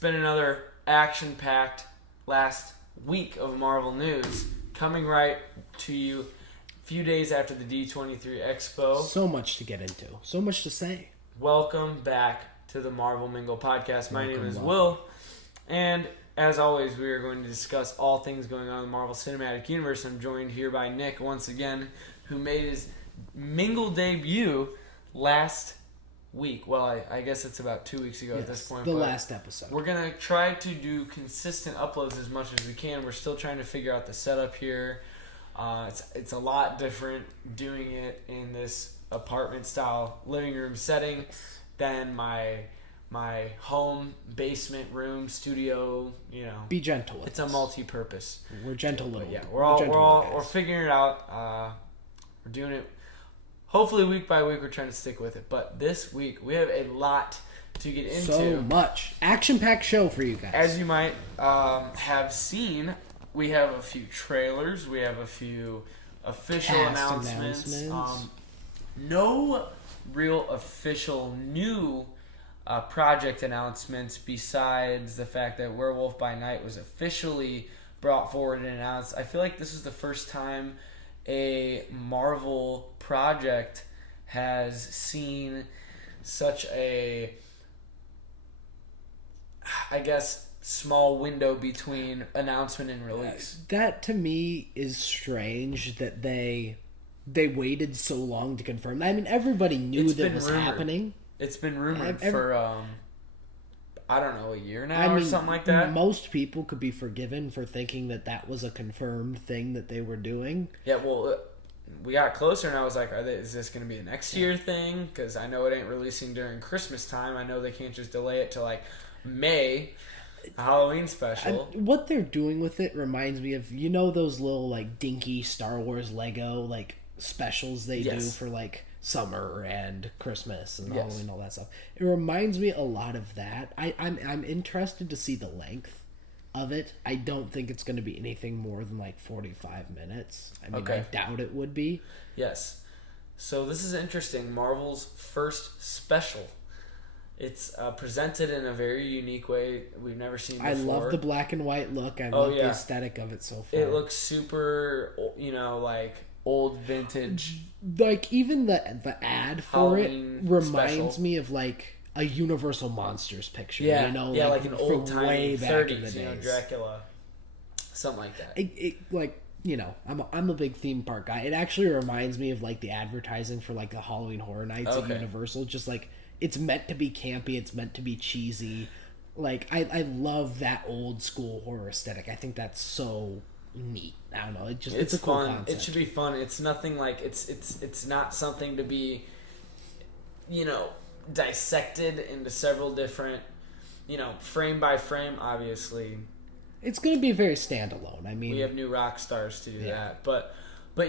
been another action-packed last week of Marvel news coming right to you a few days after the D23 Expo. So much to get into. So much to say. Welcome back to the Marvel Mingle Podcast. My name is Will, and as always, we are going to discuss all things going on in the Marvel Cinematic Universe. I'm joined here by Nick once again, who made his Mingle debut last week. Well, I guess it's about 2 weeks ago at this point. The last episode. We're going to try to do consistent uploads as much as we can. We're still trying to figure out the setup here. It's a lot different doing it in this apartment-style living room setting than my home basement room studio. You know, be gentle. It's a multi-purpose. We're gentle little. Yeah, we're figuring it out. We're doing it. Hopefully, week by week, we're trying to stick with it. But this week, we have a lot to get into. So much action-packed show for you guys. As you might have seen, we have a few trailers. We have a few official announcements. No real official new project announcements besides the fact that Werewolf by Night was officially brought forward and announced. I feel like this is the first time a Marvel project has seen such a, I guess, small window between announcement and release. That to me is strange that they waited so long to confirm. I mean, everybody knew that was happening. It's been rumored for I don't know, a year now or something like that. Most people could be forgiven for thinking that was a confirmed thing that they were doing. Yeah, well, we got closer and I was like, is this going to be a next year thing? Because I know it ain't releasing during Christmas time. I know they can't just delay it to like May, a Halloween special. What they're doing with it reminds me of, you know, those little like dinky Star Wars Lego like specials they do for like summer and Christmas and Halloween and all that stuff. It reminds me a lot of that. I'm interested to see the length of it. I don't think it's going to be anything more than like 45 minutes. I mean, I doubt it would be. Yes. So this is interesting. Marvel's first special. It's presented in a very unique way we've never seen before. I love the black and white look. I love the aesthetic of it so far. It looks super, like old vintage. Like even the ad for Halloween it reminds me of like a Universal Monsters picture. Yeah, you know, like an old time way back 30s, in the days. Dracula, something like that. It like, you know, I'm a big theme park guy. It actually reminds me of like the advertising for like the Halloween Horror Nights at Universal. Just like it's meant to be campy, it's meant to be cheesy. Like I love that old school horror aesthetic. I think that's so neat. I don't know. It's a cool fun. concept. It should be fun. It's nothing like it's not something to be, dissected into several different, frame by frame. Obviously, it's going to be very standalone. I mean, we have new rock stars to do that, but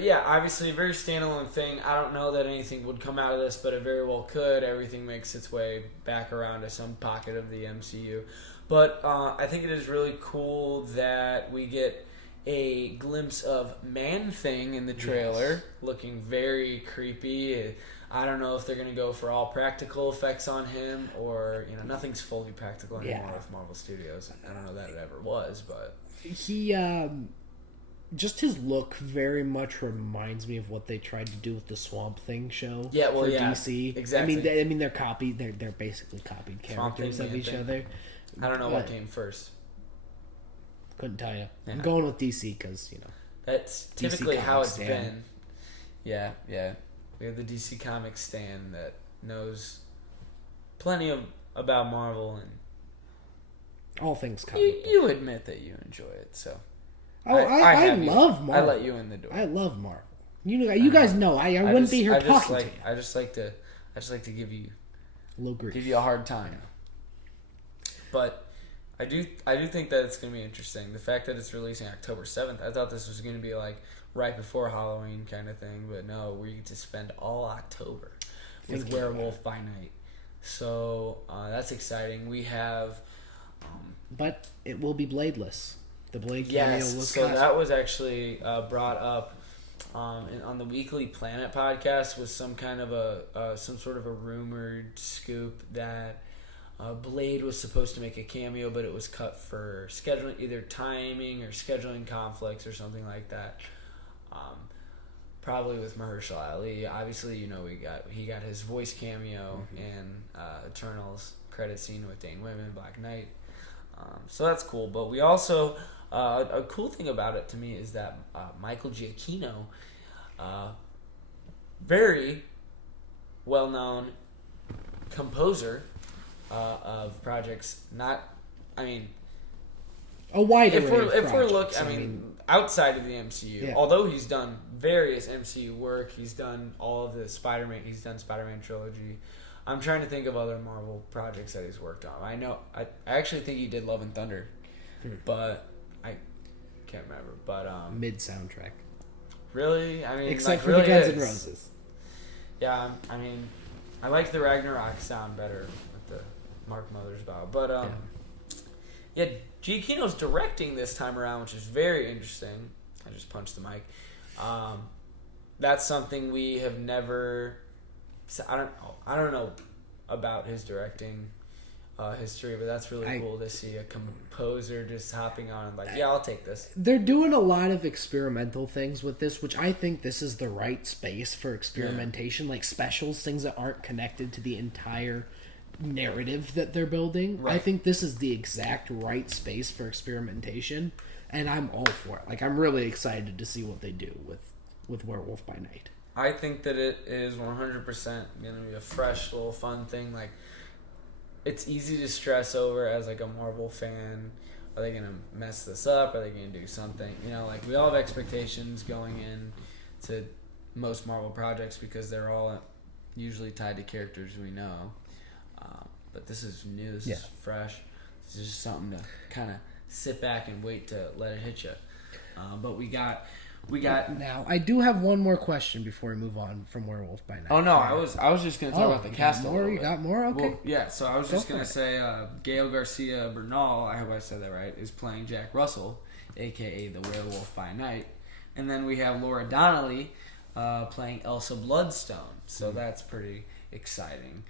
yeah, obviously a very standalone thing. I don't know that anything would come out of this, but it very well could. Everything makes its way back around to some pocket of the MCU, but I think it is really cool that we get a glimpse of Man-Thing in the trailer, looking very creepy. I don't know if they're going to go for all practical effects on him, or nothing's fully practical anymore with Marvel Studios. I don't know that it ever was, but he just his look very much reminds me of what they tried to do with the Swamp Thing show. Yeah, well, for DC. Exactly. I mean, they're copied. They're basically copied characters of each other. I don't know what came first. Couldn't tell you. Yeah. I'm going with DC because that's typically how it's been. Yeah. We have the DC Comics stan that knows plenty about Marvel and all things comic. You admit that you enjoy it, so. I love Marvel. I let you in the door. I love Marvel. You guys know I wouldn't be here talking to you. I just like to give you a little grief. Give you a hard time. But I do think that it's going to be interesting. The fact that it's releasing October 7th, I thought this was going to be like right before Halloween kind of thing, but no, we get to spend all October with Werewolf by Night. So that's exciting. We have... but it will be bladeless. The Blade cameo was so that was actually brought up on the Weekly Planet podcast with some kind of some sort of a rumored scoop that Blade was supposed to make a cameo, but it was cut for scheduling, either timing or scheduling conflicts or something like that. Probably with Mahershala Ali. Obviously, he got his voice cameo in Eternals credit scene with Dane Whitman, Black Knight. So that's cool. But we also, a cool thing about it to me is that Michael Giacchino, very well-known composer of projects. A wide array if we're looking, outside of the MCU, although he's done various MCU work, he's done all of the Spider-Man. He's done Spider-Man trilogy. I'm trying to think of other Marvel projects that he's worked on. I know. I actually think he did Love and Thunder, but I can't remember. But mid soundtrack. Really, except for really the Guns N' Roses. Yeah, I like the Ragnarok sound better with the Mark Mothersbaugh. But Giacchino's directing this time around, which is very interesting. I just punched the mic. That's something we have never. I don't know about his directing history, but that's really cool to see a composer just hopping on and I'll take this. They're doing a lot of experimental things with this, which I think this is the right space for experimentation, like specials, things that aren't connected to the entire narrative that they're building. Right. I think this is the exact right space for experimentation, and I'm all for it. Like, I'm really excited to see what they do with Werewolf by Night. I think that it is 100% going to be a fresh, little fun thing. Like, it's easy to stress over as, like, a Marvel fan. Are they going to mess this up? Are they going to do something? We all have expectations going in to most Marvel projects because they're all usually tied to characters we know. But this is new. This is fresh. This is just something to kind of sit back and wait to let it hit you. But we got. Now, I do have one more question before we move on from Werewolf by Night. Oh no, I was just going to talk about the cast a little bit. You got more? Okay. Well, yeah. So I was just going to say, Gael Garcia Bernal, I hope I said that right, is playing Jack Russell, aka the Werewolf by Night, and then we have Laura Donnelly playing Elsa Bloodstone. So that's pretty exciting.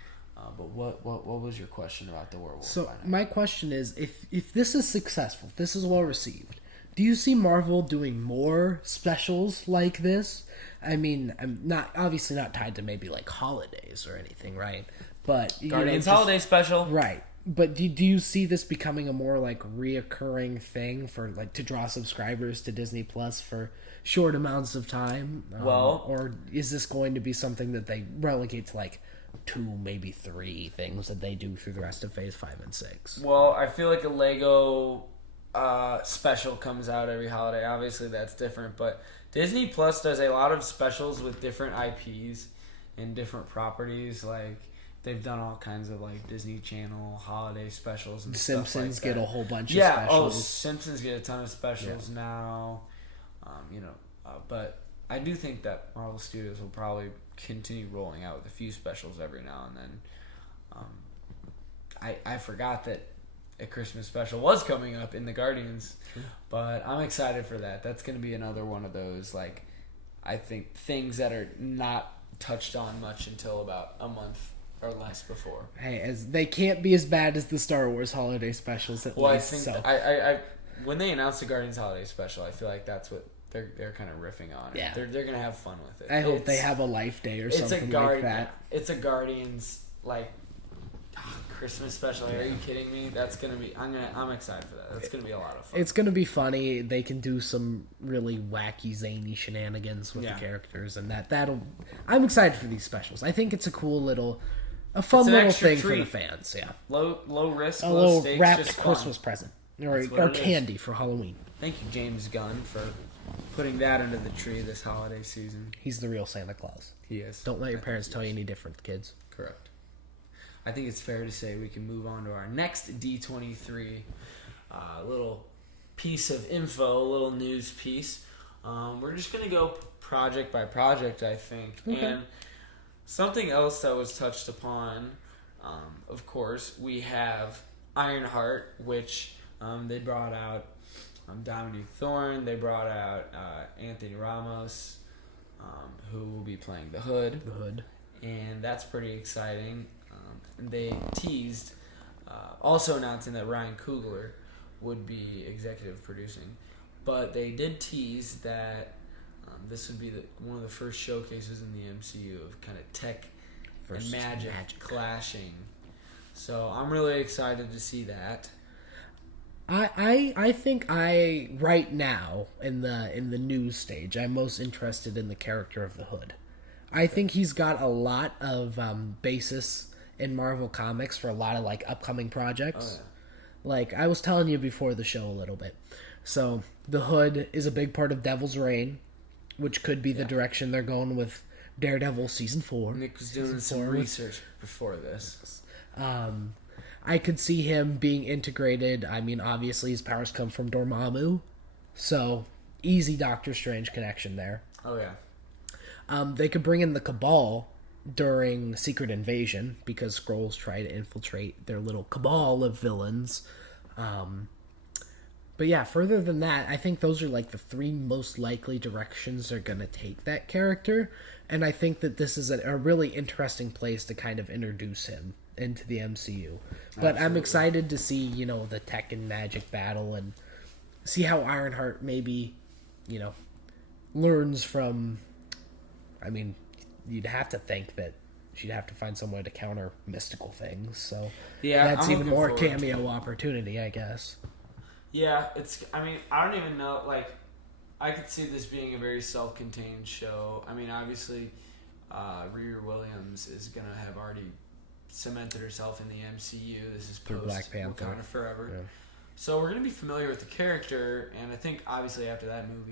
But what was your question about the Werewolf by Night? So my question is, if this is successful, if this is well received, do you see Marvel doing more specials like this? I'm obviously not tied to maybe like holidays or anything, right? But Guardians holiday special, right? But do you see this becoming a more like reoccurring thing for like to draw subscribers to Disney Plus for short amounts of time? Or is this going to be something that they relegate to like 2, maybe 3 things that they do through the rest of Phase 5 and 6? Well, I feel like a Lego special comes out every holiday. Obviously that's different, but Disney Plus does a lot of specials with different IPs and different properties. Like they've done all kinds of like Disney Channel holiday specials and Simpsons stuff like get a whole bunch of specials. Simpsons get a ton of specials now. But I do think that Marvel Studios will probably continue rolling out with a few specials every now and then. I forgot that a Christmas special was coming up in the Guardians, but I'm excited for that. That's going to be another one of those, like, I think things that are not touched on much until about a month or less before. Hey, as they can't be as bad as the Star Wars holiday specials at least. I think I when they announced the Guardians holiday special, I feel like that's what they're kind of riffing on. Yeah, they're gonna have fun with it. I hope they have a Life Day or something like that. It's a Guardians like Christmas special. Are you kidding me? That's gonna be. I'm excited for that. That's gonna be a lot of fun. It's gonna be funny. They can do some really wacky, zany shenanigans with the characters, and that'll. I'm excited for these specials. I think it's a cool a fun little thing treat for the fans. Yeah. Low risk, a low stakes, wrapped just Christmas present or candy for Halloween. Thank you, James Gunn, for putting that under the tree this holiday season. He's the real Santa Claus. He is. Don't let your parents tell you any different, kids. Correct. I think it's fair to say we can move on to our next D23 little piece of info, a little news piece. We're just going to go project by project, I think. Okay. And something else that was touched upon, of course, we have Ironheart, which they brought out Dominique Thorne. They brought out Anthony Ramos, who will be playing the Hood. The Hood. And that's pretty exciting. They teased also announcing that Ryan Coogler would be executive producing. But they did tease that this would be one of the first showcases in the MCU of kind of tech and magic clashing. So I'm really excited to see that. I think right now in the news stage, I'm most interested in the character of the Hood. I think he's got a lot of basis in Marvel Comics for a lot of like upcoming projects. Oh, yeah. Like I was telling you before the show a little bit. So the Hood is a big part of Devil's Reign, which could be the direction they're going with Daredevil season 4. Nick was doing some research before this. I could see him being integrated. I mean, obviously his powers come from Dormammu, so easy Doctor Strange connection there. Oh yeah. They could bring in the Cabal during Secret Invasion because Skrulls try to infiltrate their little cabal of villains. But yeah, further than that, I think those are like the 3 most likely directions they're going to take that character. And I think that this is a really interesting place to kind of introduce him into the MCU. But absolutely. I'm excited to see, the tech and magic battle and see how Ironheart maybe, learns from... I mean, you'd have to think that she'd have to find some way to counter mystical things. So yeah, that's even more cameo opportunity, I guess. Yeah, I don't even know, I could see this being a very self-contained show. I mean, obviously, Riri Williams is going to have already cemented herself in the MCU. This is post Black Panther. Wakanda Forever. Yeah. So we're going to be familiar with the character, and I think, obviously, after that movie,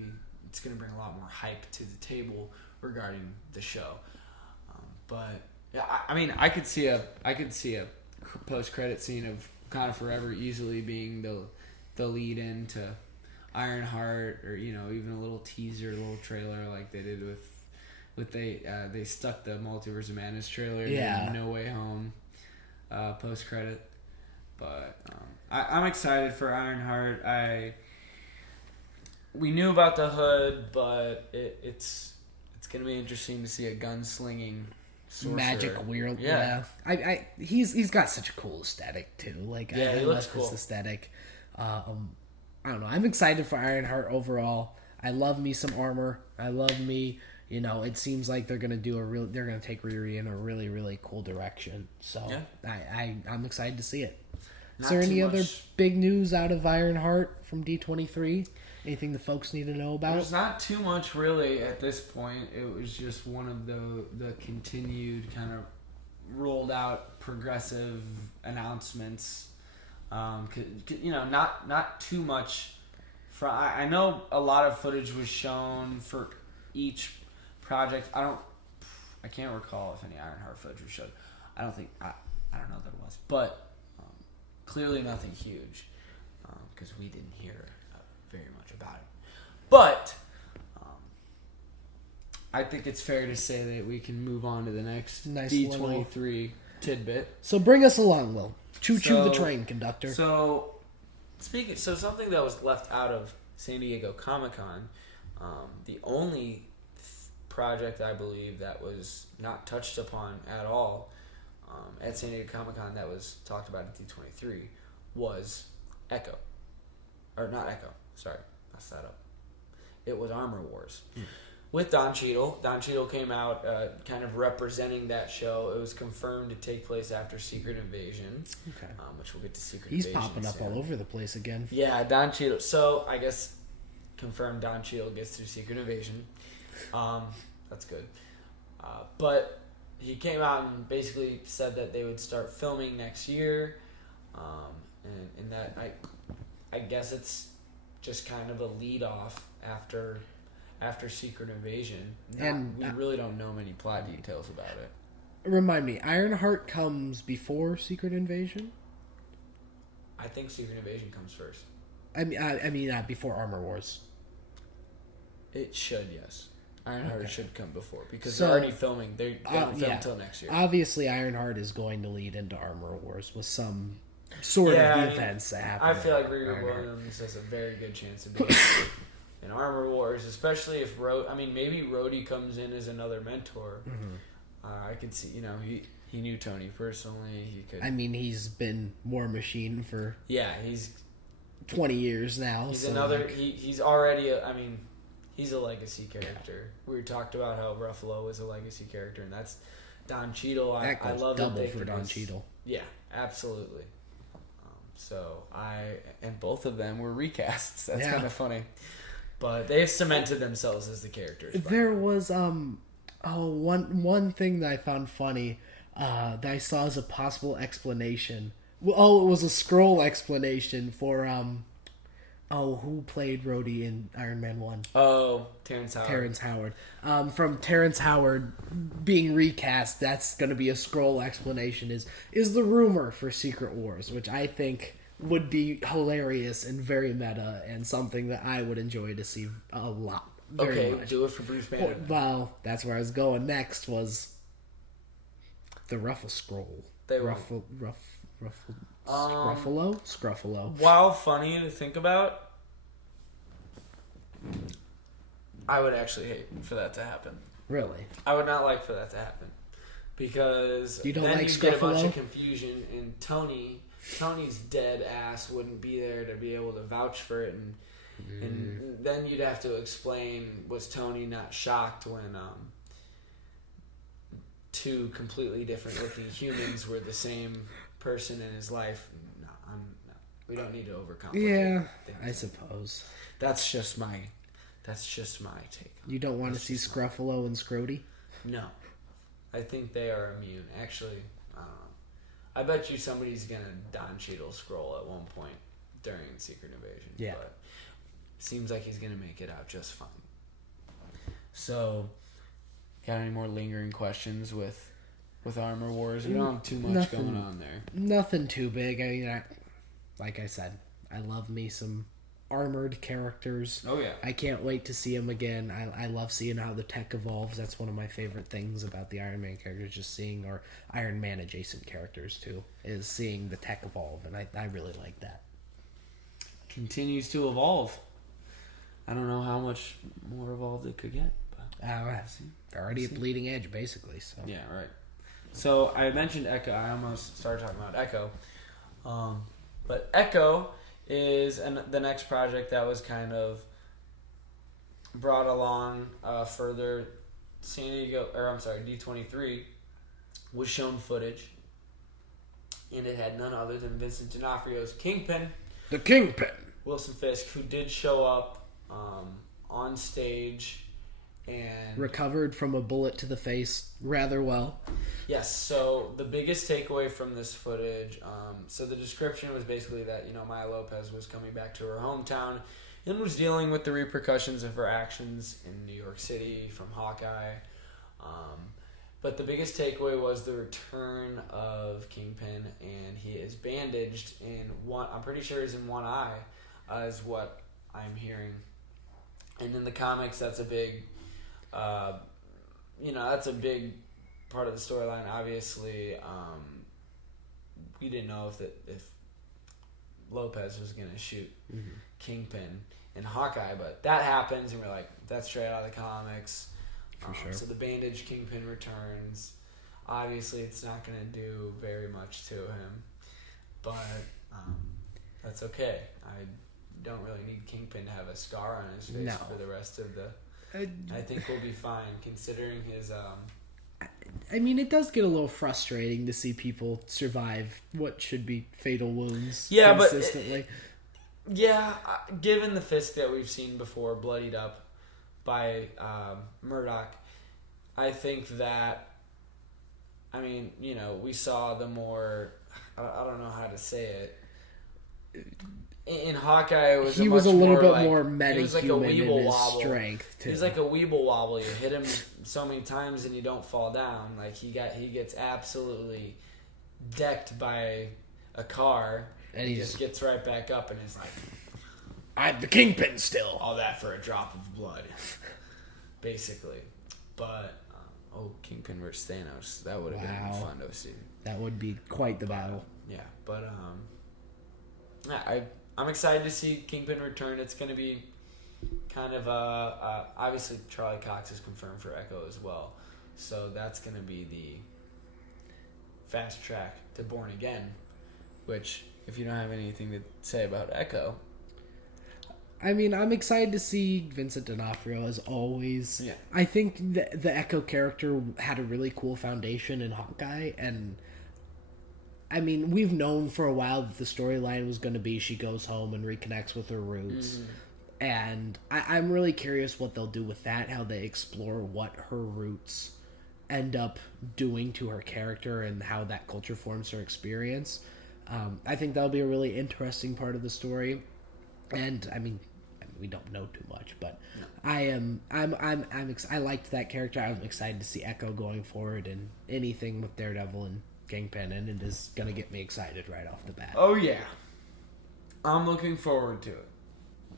it's going to bring a lot more hype to the table regarding the show. But, yeah, I could see a post-credit scene of Wakanda Forever easily being the lead into Ironheart, or even a little teaser, a little trailer like they did with they stuck the Multiverse of Madness trailer in No Way Home post credit. But I'm excited for Ironheart. We knew about the Hood, but it's gonna be interesting to see a gunslinging sorcerer. Magic weird. Yeah. He's got such a cool aesthetic too. He looks cool. His aesthetic. I don't know. I'm excited for Ironheart overall. I love me some armor. I love me. It seems like they're gonna they're gonna take Riri in a really, really cool direction. So yeah. I'm excited to see it. Is there any other big news out of Ironheart from D23? Anything the folks need to know about? There's not too much really at this point. It was just one of the continued kind of rolled out progressive announcements. Not too much. I know a lot of footage was shown for each project. I can't recall if any Ironheart footage was shown. I don't know that it was, but clearly nothing huge because we didn't hear very much about it. But I think it's fair to say that we can move on to the next D23 tidbit. So bring us along, Will. Choo-choo the train, conductor. So something that was left out of San Diego Comic-Con, the only project I believe that was not touched upon at all at San Diego Comic-Con that was talked about at D23 was Echo. Or not Echo, sorry, messed that up. It was Armor Wars. With Don Cheadle. Don Cheadle came out kind of representing that show. It was confirmed to take place after Secret Invasion. Okay. Which we'll get to Secret Invasion. He's popping up all over the place again. Yeah, Don Cheadle. So, I guess confirmed Don Cheadle gets through Secret Invasion. That's good. But he came out and basically said that they would start filming next year. And that, I guess it's just kind of a lead-off after Secret Invasion. We really don't know many plot details about it. Remind me, Ironheart comes before Secret Invasion? I think Secret Invasion comes first. I mean, before Armor Wars. It should, yes. Ironheart should come before because they're already filming. They don't film until next year. Obviously, Ironheart is going to lead into Armor Wars with some sort of the events that happen. I feel like Riri Williams has a very good chance of being in Armor Wars, especially if maybe Rhodey comes in as another mentor. Mm-hmm. I could see, He knew Tony personally. He could. I mean, he's been War Machine for he's 20 years now. He's so another. like, He's already. He's a legacy character. We talked about how Ruffalo was a legacy character, and that's Don Cheadle. I love double that for Don Cheadle. Yeah, absolutely. And both of them were recasts. That's kind of funny, but they've cemented themselves as the characters. There was one thing that I found funny that I saw as a possible explanation. Oh, it was a scroll explanation for who played Rhodey in Iron Man 1? Oh, Terrence Howard. Terrence Howard. From Terrence Howard being recast, that's going to be a scroll explanation is the rumor for Secret Wars, which I think would be hilarious and very meta and something that I would enjoy to see a lot. Very much. Do it for Bruce Banner. Well, that's where I was going next was the Ruffle Scroll. Scruffalo. While funny to think about, I would actually hate for that to happen. Really? I would not like for that to happen. Because you don't then like you get a bunch of confusion, and Tony's dead ass wouldn't be there to be able to vouch for it, and then you'd have to explain, was Tony not shocked when two completely different looking humans were the same person in his life? No, we don't need to overcomplicate things. I suppose. That's just my take. You don't want to see Scruffalo and Scrody? No. I think they are immune. Actually, I don't know. I bet you somebody's going to Don Cheadle scroll at one point during Secret Invasion. Yeah. But seems like he's going to make it out just fine. So, got any more lingering questions with Armor Wars? We don't have too much going on there. Nothing too big. I mean, like I said, I love me some armored characters. Oh yeah, I can't wait to see them again. I love seeing how the tech evolves. That's one of my favorite things about the Iron Man characters, just seeing, or Iron Man adjacent characters too, is seeing the tech evolve, and I really like that. Continues to evolve. I don't know how much more evolved it could get, but already at bleeding edge basically. So yeah, right. So I mentioned Echo. I almost started talking about Echo, but Echo is the next project that was kind of brought along further. D23 was shown footage, and it had none other than Vincent D'Onofrio's Kingpin. The Kingpin! Wilson Fisk, who did show up on stage and recovered from a bullet to the face rather well. Yes, so the biggest takeaway from this footage, so the description was basically that, Maya Lopez was coming back to her hometown and was dealing with the repercussions of her actions in New York City from Hawkeye. But the biggest takeaway was the return of Kingpin, and he is bandaged in one, I'm pretty sure he's in one eye, is what I'm hearing. And in the comics, that's a big, that's a big part of the storyline. Obviously, we didn't know if Lopez was going to shoot Kingpin in Hawkeye, but that happens, and we're like, that's straight out of the comics. For sure. So the bandaged Kingpin returns. Obviously, it's not going to do very much to him, but that's okay. I don't really need Kingpin to have a scar on his face for the rest of the... I think we'll be fine, considering his... I mean, it does get a little frustrating to see people survive what should be fatal wounds consistently. Given the Fisk that we've seen before, bloodied up by Murdoch, I think that, we saw the more... I don't know how to say it. In Hawkeye, he was a little bit more metahuman in his strength too. He's like a weeble wobble. You hit him so many times and you don't fall down. Like he gets absolutely decked by a car, and he just gets right back up and is like, "I'm the Kingpin still." All that for a drop of blood, basically. But Kingpin versus Thanos, that would have been fun to see. That would be quite the battle. Yeah, but I'm excited to see Kingpin return. It's going to be kind of obviously Charlie Cox is confirmed for Echo as well, so that's going to be fast track to Born Again, which, if you don't have anything to say about Echo... I mean, I'm excited to see Vincent D'Onofrio as always. Yeah. I think the Echo character had a really cool foundation in Hawkeye, and I mean, we've known for a while that the storyline was going to be she goes home and reconnects with her roots. And I'm really curious what they'll do with that, how they explore what her roots end up doing to her character and how that culture forms her experience. I think that'll be a really interesting part of the story. And I mean, we don't know too much, but no. I liked that character. I'm excited to see Echo going forward, and anything with Daredevil and Kingpin, and it is gonna get me excited right off the bat. Oh yeah, I'm looking forward to it,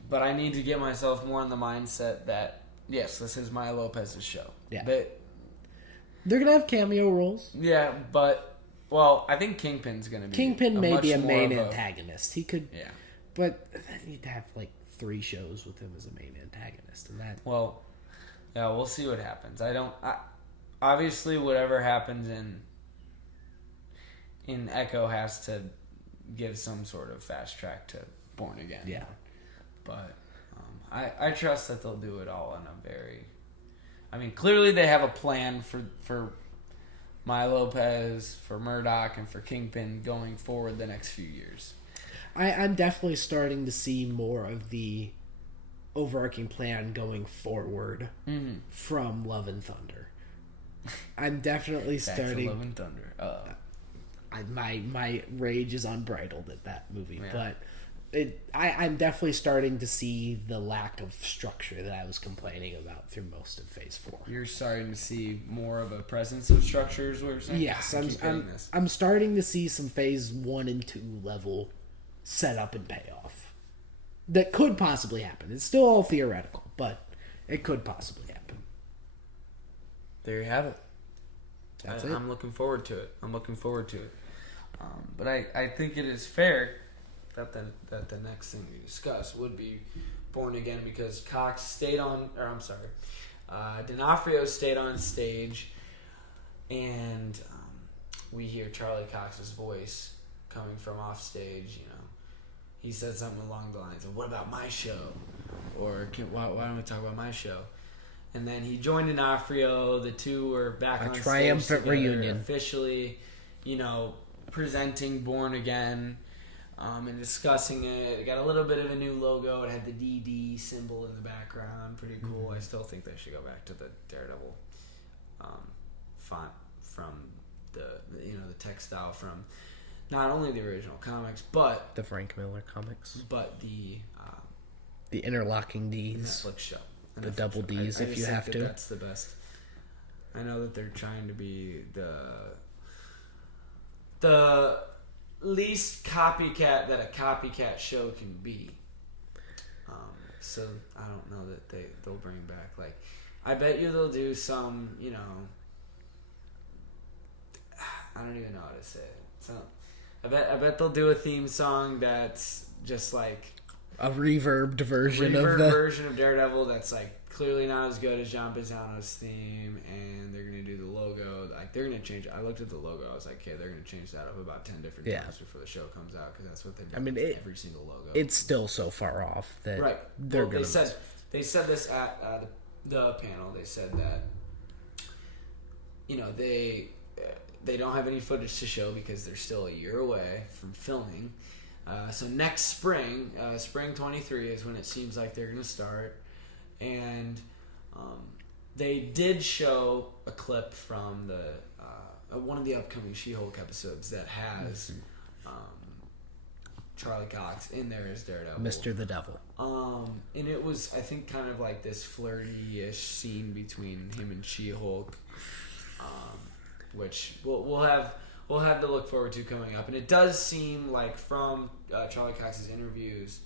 but I need to get myself more in the mindset that yes, this is Maya Lopez's show. Yeah, they're gonna have cameo roles. Yeah, but I think Kingpin's gonna be may be a main antagonist. He could. Yeah. But then you'd have like 3 shows with him as a main antagonist, and that. Well, yeah, we'll see what happens. Obviously, whatever happens in Echo has to give some sort of fast track to Born Again. Yeah, but I trust that they'll do it all in a very. I mean, clearly they have a plan for Maya Lopez, for Murdoch, and for Kingpin going forward the next few years. I'm definitely starting to see more of the overarching plan going forward from Love and Thunder. I'm definitely starting. Love and Thunder. My rage is unbridled at that movie, but I'm definitely starting to see the lack of structure that I was complaining about through most of Phase 4. You're starting to see more of a presence of structures. What you're saying? Yes, I'm starting to see some Phase 1 and 2 level set up and payoff that could possibly happen. It's still all theoretical, but it could possibly happen. There you have it. That's it. I'm looking forward to it. But I think it is fair that the next thing we discuss would be Born Again, because Cox stayed on, or I'm sorry, D'Onofrio stayed on stage, and we hear Charlie Cox's voice coming from off stage. You know, he said something along the lines of, "What about my show?" Or why don't we talk about my show? And then he joined D'Onofrio. The two were back on triumphant stage together, reunion, officially, presenting Born Again. And discussing it. It got a little bit of a new logo. It had the DD symbol in the background. Pretty cool. Mm-hmm. I still think they should go back to the Daredevil font from the textile from not only the original comics, but the Frank Miller comics, but the interlocking Ds, Netflix show, the double Ds, if you have to. That's the best. I know that they're trying to be the least copycat that a copycat show can be. So I don't know that they'll bring back, like, I bet you they'll do some, I don't even know how to say it. So I bet they'll do a theme song that's just like a reverbed version of Daredevil that's like clearly not as good as John Pisano's theme, and they're gonna do the logo. Like, they're gonna change. I looked at the logo. I was like, okay, they're gonna change that up about 10 different times before the show comes out, because that's what they do. I mean, every single logo. It's still so far off that they're gonna. They said this at the panel. They said that they don't have any footage to show because they're still a year away from filming. So next spring, spring 23 is when it seems like they're gonna start. And they did show a clip from the one of the upcoming She-Hulk episodes that has Charlie Cox in there as Daredevil, Mr. the Devil. And it was, I think, kind of like this flirty-ish scene between him and She-Hulk, which we'll have to look forward to coming up. And it does seem like from Charlie Cox's interviews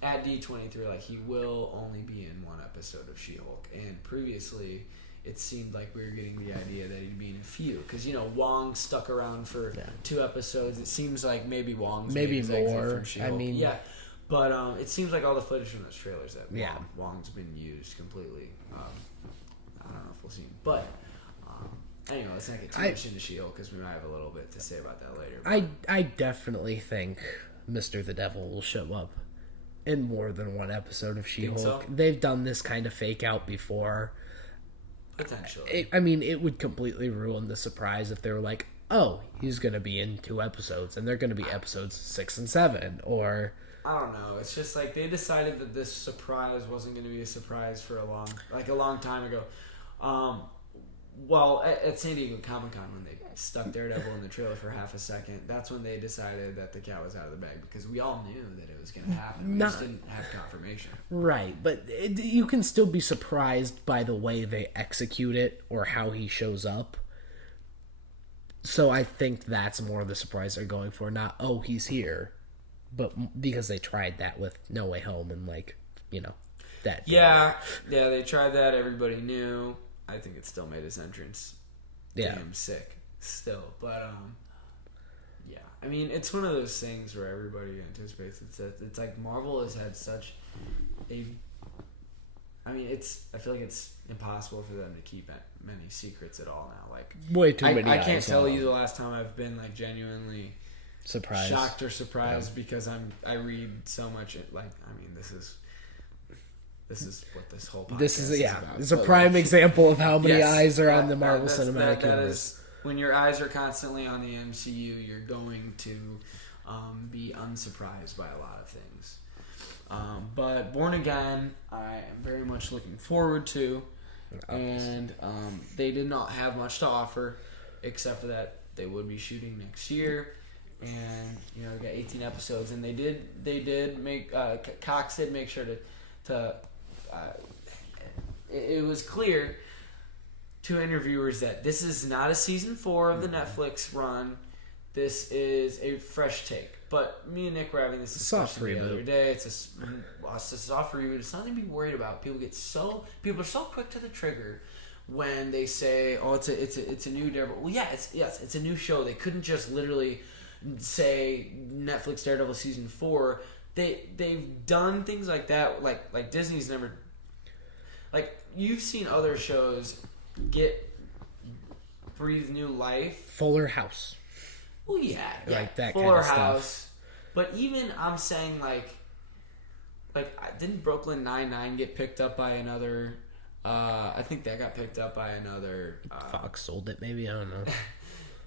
at D23, like, he will only be in one episode of She-Hulk. And previously, it seemed like we were getting the idea that he'd be in a few. Because, Wong stuck around for 2 episodes. It seems like maybe Wong's maybe more. From She-Hulk. I mean, yeah. But it seems like all the footage from those trailers that Wong's been used completely. I don't know if we'll see him. But Anyway, let's not get too much into She-Hulk because we might have a little bit to say about that later. I definitely think Mr. the Devil will show up in more than one episode of She-Hulk. So? They've done this kind of fake out before. Potentially. It would completely ruin the surprise if they were like, oh, he's going to be in 2 episodes, and they're going to be episodes 6 and 7, or... I don't know. It's just like they decided that this surprise wasn't going to be a surprise for a long time ago. Well, at San Diego Comic-Con, when they stuck Daredevil in the trailer for half a second, that's when they decided that the cat was out of the bag, because we all knew that it was going to happen. We just didn't have confirmation. Right, but you can still be surprised by the way they execute it or how he shows up. So I think that's more the surprise they're going for, not, oh, he's here, but because they tried that with No Way Home and, that. Yeah, they tried that. Everybody knew. I think it still made his entrance damn sick still. But, yeah. I mean, it's one of those things where everybody anticipates it. It's like Marvel has had such a... I mean, I feel like it's impossible for them to keep many secrets at all now. Like, way too many. I can't tell you the last time I've been, genuinely... surprised, shocked or surprised because I read so much. This is what this whole podcast is about. It's a prime example of how many eyes are on the Marvel Cinematic Universe. When your eyes are constantly on the MCU, you're going to be unsurprised by a lot of things. But Born Again, I am very much looking forward to, and they did not have much to offer, except for that they would be shooting next year. And they got 18 episodes, and they did make Cox did make sure to it was clear to interviewers that this is not a season 4 of the Netflix run. This is a fresh take. But me and Nick were having this discussion the other day. It's a soft reboot. It's nothing to be worried about. People are so quick to the trigger when they say, "Oh, it's a new Daredevil." Well, it's a new show. They couldn't just literally say Netflix Daredevil season 4. They've done things like that, like Disney's never, like, you've seen other shows breathe new life. Fuller House. Well, yeah, like that Fuller kind of House. Stuff. But even I'm saying like didn't Brooklyn Nine-Nine get picked up by another? I think that got picked up by another. Fox sold it, maybe, I don't know.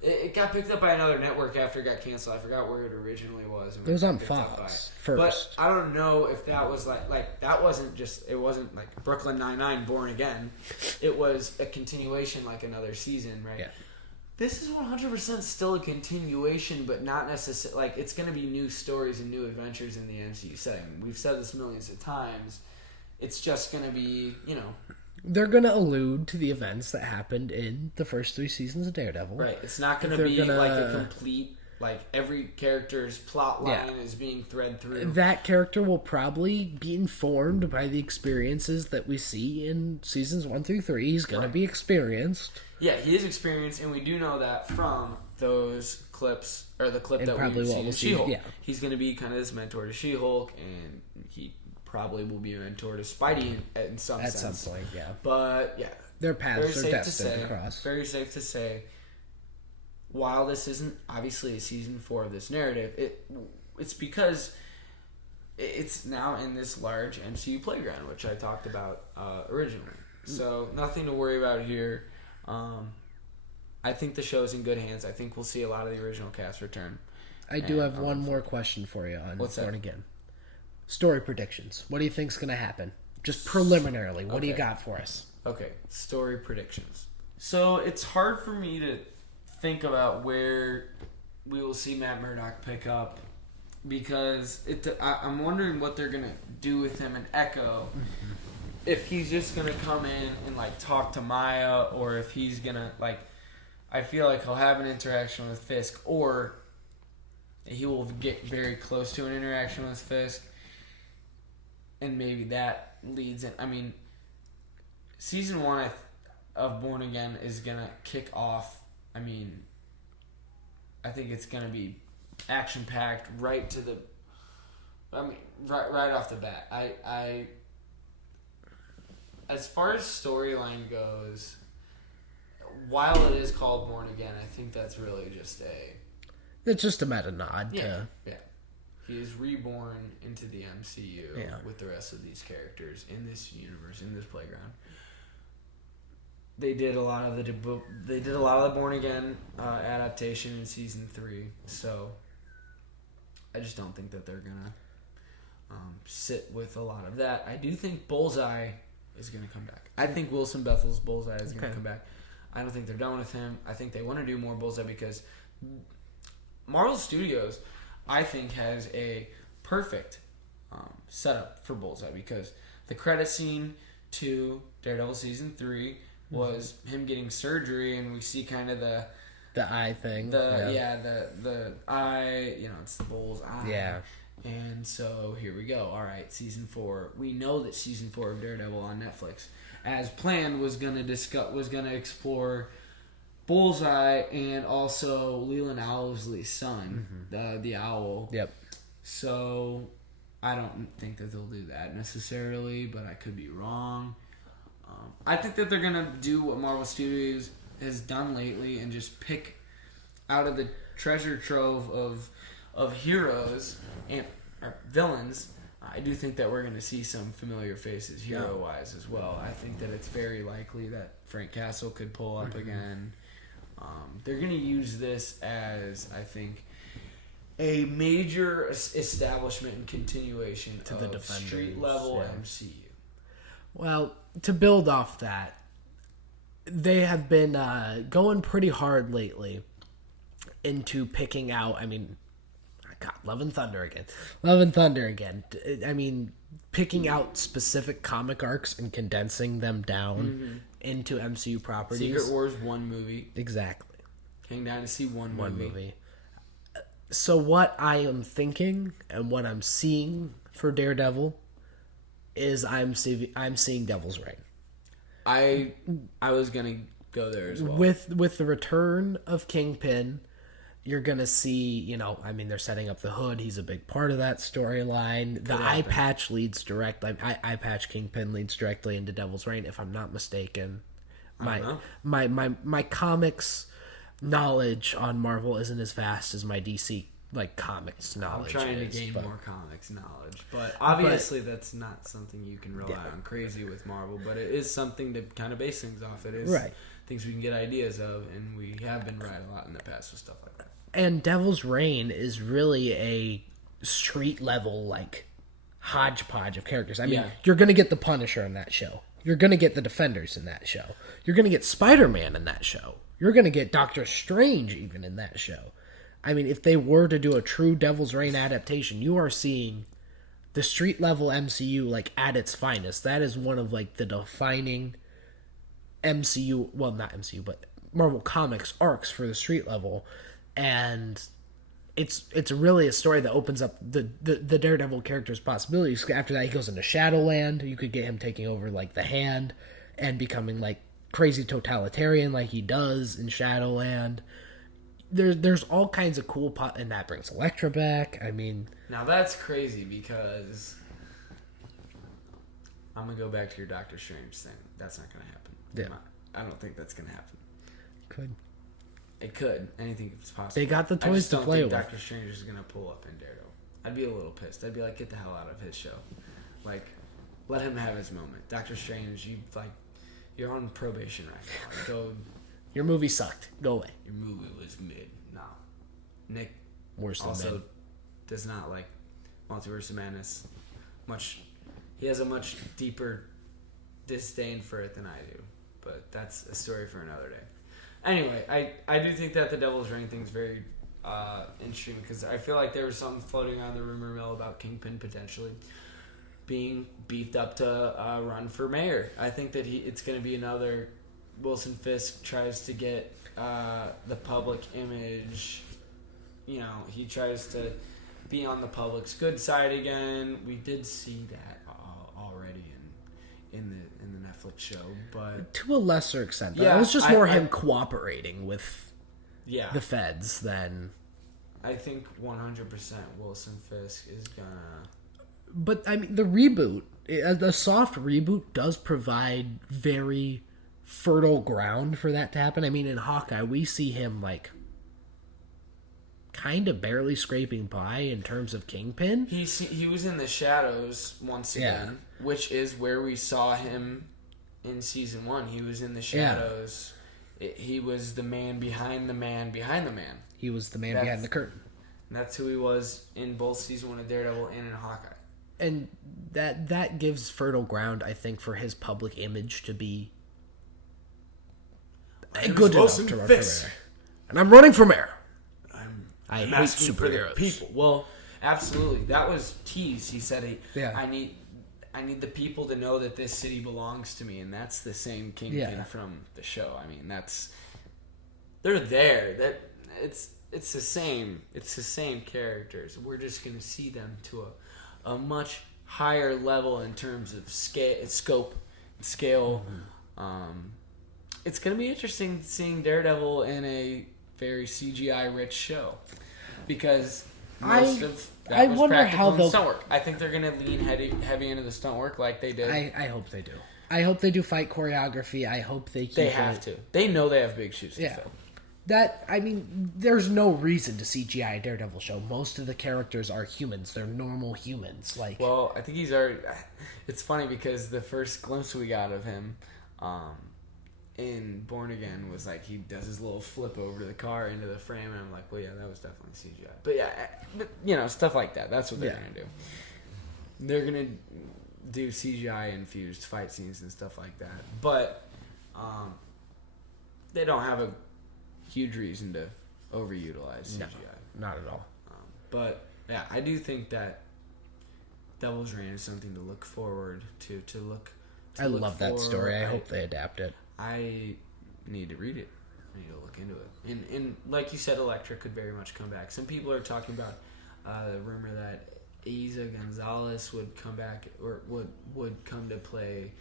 It got picked up by another network after it got canceled. I forgot where it originally was. It was on Fox first. But I don't know if that was like that wasn't just, it wasn't like Brooklyn Nine-Nine Born Again. It was a continuation, like another season, right? Yeah. This is 100% still a continuation, but not necessarily, like, it's going to be new stories and new adventures in the MCU setting. We've said this millions of times. It's just going to be, They're going to allude to the events that happened in the first 3 seasons of Daredevil. Right. It's not going to be like a complete, like, every character's plot line is being thread through. That character will probably be informed by the experiences that we see in seasons 1 through 3. He's going to be experienced. Yeah, he is experienced, and we do know that from those clips, or the clip that we've seen in She-Hulk. Yeah. He's going to be kind of this mentor to She-Hulk, and he probably will be a mentor to Spidey in some sense. At some point, yeah. But, yeah. Their paths are destined to cross. Very safe to say, while this isn't obviously a season 4 of this narrative, it's because it's now in this large MCU playground, which I talked about originally. So, nothing to worry about here. I think the show's in good hands. I think we'll see a lot of the original cast return. I do have one more question for you on Born Again. Story predictions. What do you think's going to happen? Just preliminarily, what do you got for us? Okay, story predictions. So it's hard for me to think about where we will see Matt Murdock pick up, because I'm wondering what they're going to do with him in Echo. Mm-hmm. If he's just going to come in and, like, talk to Maya, or if he's going to, like, I feel like he'll have an interaction with Fisk, or he will get very close to an interaction with Fisk, and maybe that leads in. I mean, season 1 of Born Again is going to kick off. I mean, I think it's going to be action-packed right off the bat. As far as storyline goes, while it is called Born Again, I think that's really just it's just a meta nod. Yeah. He is reborn into the MCU with the rest of these characters in this universe, in this playground. They did a lot of the Born Again adaptation in season 3, so I just don't think that they're gonna sit with a lot of that. I do think Bullseye is gonna come back. I think Wilson Bethel's Bullseye is gonna come back. I don't think they're done with him. I think they want to do more Bullseye because Marvel Studios, I think, has a perfect setup for Bullseye because the credit scene to Daredevil season 3 was him getting surgery, and we see kind of the eye thing. The eye, it's the bull's eye. Yeah. And so here we go. All right, season 4. We know that season 4 of Daredevil on Netflix, as planned, was going to explore Bullseye and also Leland Owlsley's son, the owl. Yep. So I don't think that they'll do that necessarily, but I could be wrong. I think that they're going to do what Marvel Studios has done lately and just pick out of the treasure trove of heroes and villains. I do think that we're going to see some familiar faces hero-wise as well. I think that it's very likely that Frank Castle could pull up again. They're going to use this as, I think, a major establishment and continuation to of the Defenders, street-level MCU. Well, to build off that, they have been going pretty hard lately into picking out, Love and Thunder again. I mean, picking out specific comic arcs and condensing them down into MCU properties. Secret Wars, one movie. Exactly. Came down to see one movie. So what I am thinking and what I'm seeing for Daredevil is I'm seeing Devil's Reign. I was gonna go there as well. With the return of Kingpin, you're gonna see, they're setting up the Hood. He's a big part of that storyline. The eye patch leads directly. Eye patch Kingpin leads directly into Devil's Reign, if I'm not mistaken. My comics knowledge on Marvel isn't as vast as my DC comics knowledge. I'm trying to gain more comics knowledge, but obviously that's not something you can rely on crazy with Marvel. But it is something to kind of base things off. It is things we can get ideas of, and we have been right a lot in the past with stuff like that. And Devil's Reign is really a street level hodgepodge of characters. You're going to get the Punisher in that show. You're going to get the Defenders in that show. You're going to get Spider-Man in that show. You're going to get Doctor Strange even in that show. If they were to do a true Devil's Reign adaptation, you are seeing the street level MCU at its finest. That is one of the defining MCU, well, not MCU, but Marvel Comics arcs for the street level, and it's really a story that opens up the Daredevil character's possibilities. After that, he goes into Shadowland. You could get him taking over the Hand and becoming crazy totalitarian like he does in Shadowland. There's all kinds of cool and that brings Elektra back. Now that's crazy because I'm gonna go back to your Doctor Strange thing. That's not gonna happen. Yeah, I don't think that's gonna happen. It could. Anything is possible. They got the toys to play with. Doctor Strange is gonna pull up in Daredevil. I'd be a little pissed. I'd be like, get the hell out of his show. Let him have his moment. Doctor Strange, you're on probation right now. Go. Your movie sucked. Go away. Your movie was mid. No. Nick worse than also mid. Does not like Multiverse of Madness much. He has a much deeper disdain for it than I do. But that's a story for another day. Anyway, I do think that the Devil's Reign thing is very interesting because I feel like there was something floating on the rumor mill about Kingpin potentially being beefed up to run for mayor. I think that it's going to be another Wilson Fisk tries to get the public image. He tries to be on the public's good side again. We did see that already in the Netflix show, but to a lesser extent. It was just more him cooperating with the feds than. I think 100% Wilson Fisk is gonna. But the reboot, the soft reboot, does provide very fertile ground for that to happen. I mean, in Hawkeye, we see him, like, kind of barely scraping by in terms of Kingpin. He was in the shadows once again, which is where we saw him in season 1. He was in the shadows. He was the man behind the man behind the man. He was the man behind the curtain. And that's who he was in both season 1 of Daredevil and in Hawkeye. And that gives fertile ground, I think, for his public image to be good enough to run for mayor. And I'm running for mayor. I hate superheroes. People. Well, absolutely. That was tease. He said, I need the people to know that this city belongs to me, and that's the same Kingpin from the show. I mean, they're there. It's the same. It's the same characters. We're just going to see them to a much higher level in terms of scope, scale. Mm-hmm. It's going to be interesting seeing Daredevil in a very CGI-rich show, because most of that was practical and stunt work. I think they're going to lean heavy into the stunt work like they did. I hope they do. I hope they do fight choreography. I hope they keep They have to. They know they have big shoes to fill. There's no reason to CGI a Daredevil show. Most of the characters are humans. They're normal humans. Well, I think he's already... It's funny because the first glimpse we got of him in Born Again was like he does his little flip over the car into the frame, and I'm like, well, yeah, that was definitely CGI. But stuff like that. That's what they're going to do. They're going to do CGI-infused fight scenes and stuff like that. But they don't have a huge reason to overutilize CGI. No, not at all. But yeah, I do think that Devil's Reign is something to look forward to. I love that story. I hope they adapt it. I need to read it. I need to look into it. And like you said, Elektra could very much come back. Some people are talking about the rumor that Eiza Gonzalez would come back or would come to play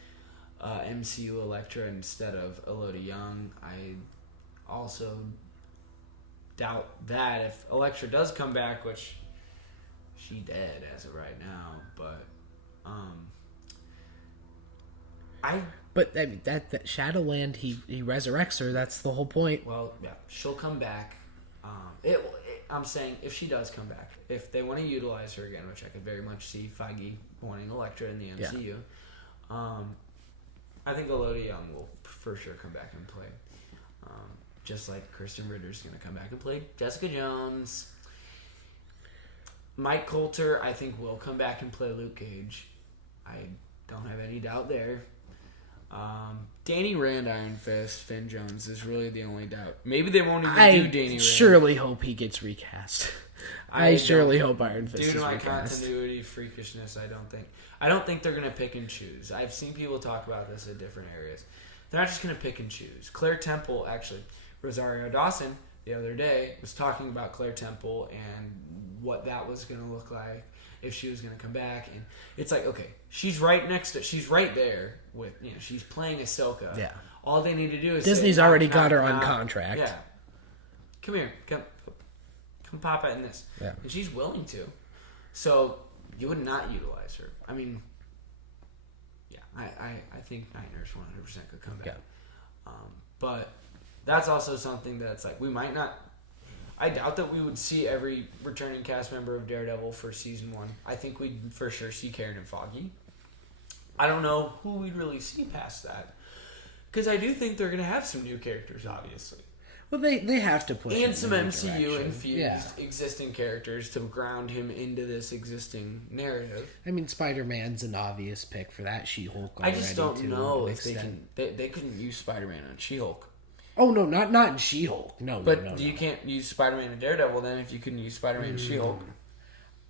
MCU Elektra instead of Elodie Young. I also doubt that if Elektra does come back, which she dead as of right now, but But I mean, that Shadowland, he resurrects her. That's the whole point. Well, yeah, she'll come back. I'm saying if she does come back, if they want to utilize her again, which I could very much see Feige wanting Elektra in the MCU, I think Elodie Young will for sure come back and play. Just like Kristen Ritter's going to come back and play Jessica Jones. Mike Coulter, I think, will come back and play Luke Cage. I don't have any doubt there. Danny Rand, Iron Fist, Finn Jones is really the only doubt. Maybe they won't even do Danny Rand. I surely hope he gets recast. I surely hope Iron Fist is recast. Due to my continuity freakishness, I don't think they're going to pick and choose. I've seen people talk about this in different areas. They're not just going to pick and choose. Claire Temple, actually, Rosario Dawson, the other day, was talking about Claire Temple and what that was going to look like if she was going to come back. And it's like, okay, she's right there with, she's playing Ahsoka. Yeah. All they need to do is Disney's already got her on contract. Yeah. Come here. Come pop it in this. Yeah. And she's willing to. So you would not utilize her. I mean, yeah, I think Night Nurse 100% could come back. Yeah. But that's also something that's like, we might not... I doubt that we would see every returning cast member of Daredevil for season 1. I think we'd for sure see Karen and Foggy. I don't know who we'd really see past that. Because I do think they're going to have some new characters, obviously. Well, they have to push and some MCU-infused existing characters to ground him into this existing narrative. I mean, Spider-Man's an obvious pick for that. She-Hulk already, I just don't know if they can... They couldn't use Spider-Man on She-Hulk. Oh, no, not in She-Hulk. No. You can't use Spider-Man and Daredevil then if you couldn't use Spider-Man and She-Hulk.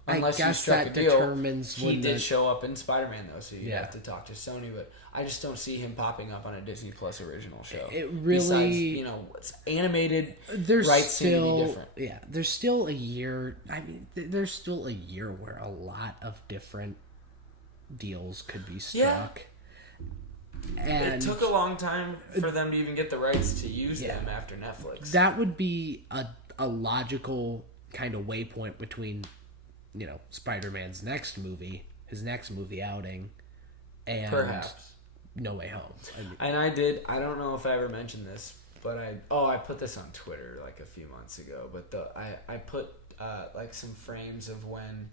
Unless I guess you struck that a deal. Determines he did show up in Spider-Man, though, so you have to talk to Sony. But I just don't see him popping up on a Disney Plus original show. It really... Besides, it's animated, there's rights still, seem to be different. Yeah, there's still a year... I mean, there's still a year where a lot of different deals could be struck. Yeah. And it took a long time for them to even get the rights to use them after Netflix. That would be a logical kind of waypoint between, Spider-Man's next movie, his next movie outing, and perhaps No Way Home. And I don't know if I ever mentioned this, but I put this on Twitter like a few months ago, but I put like some frames of when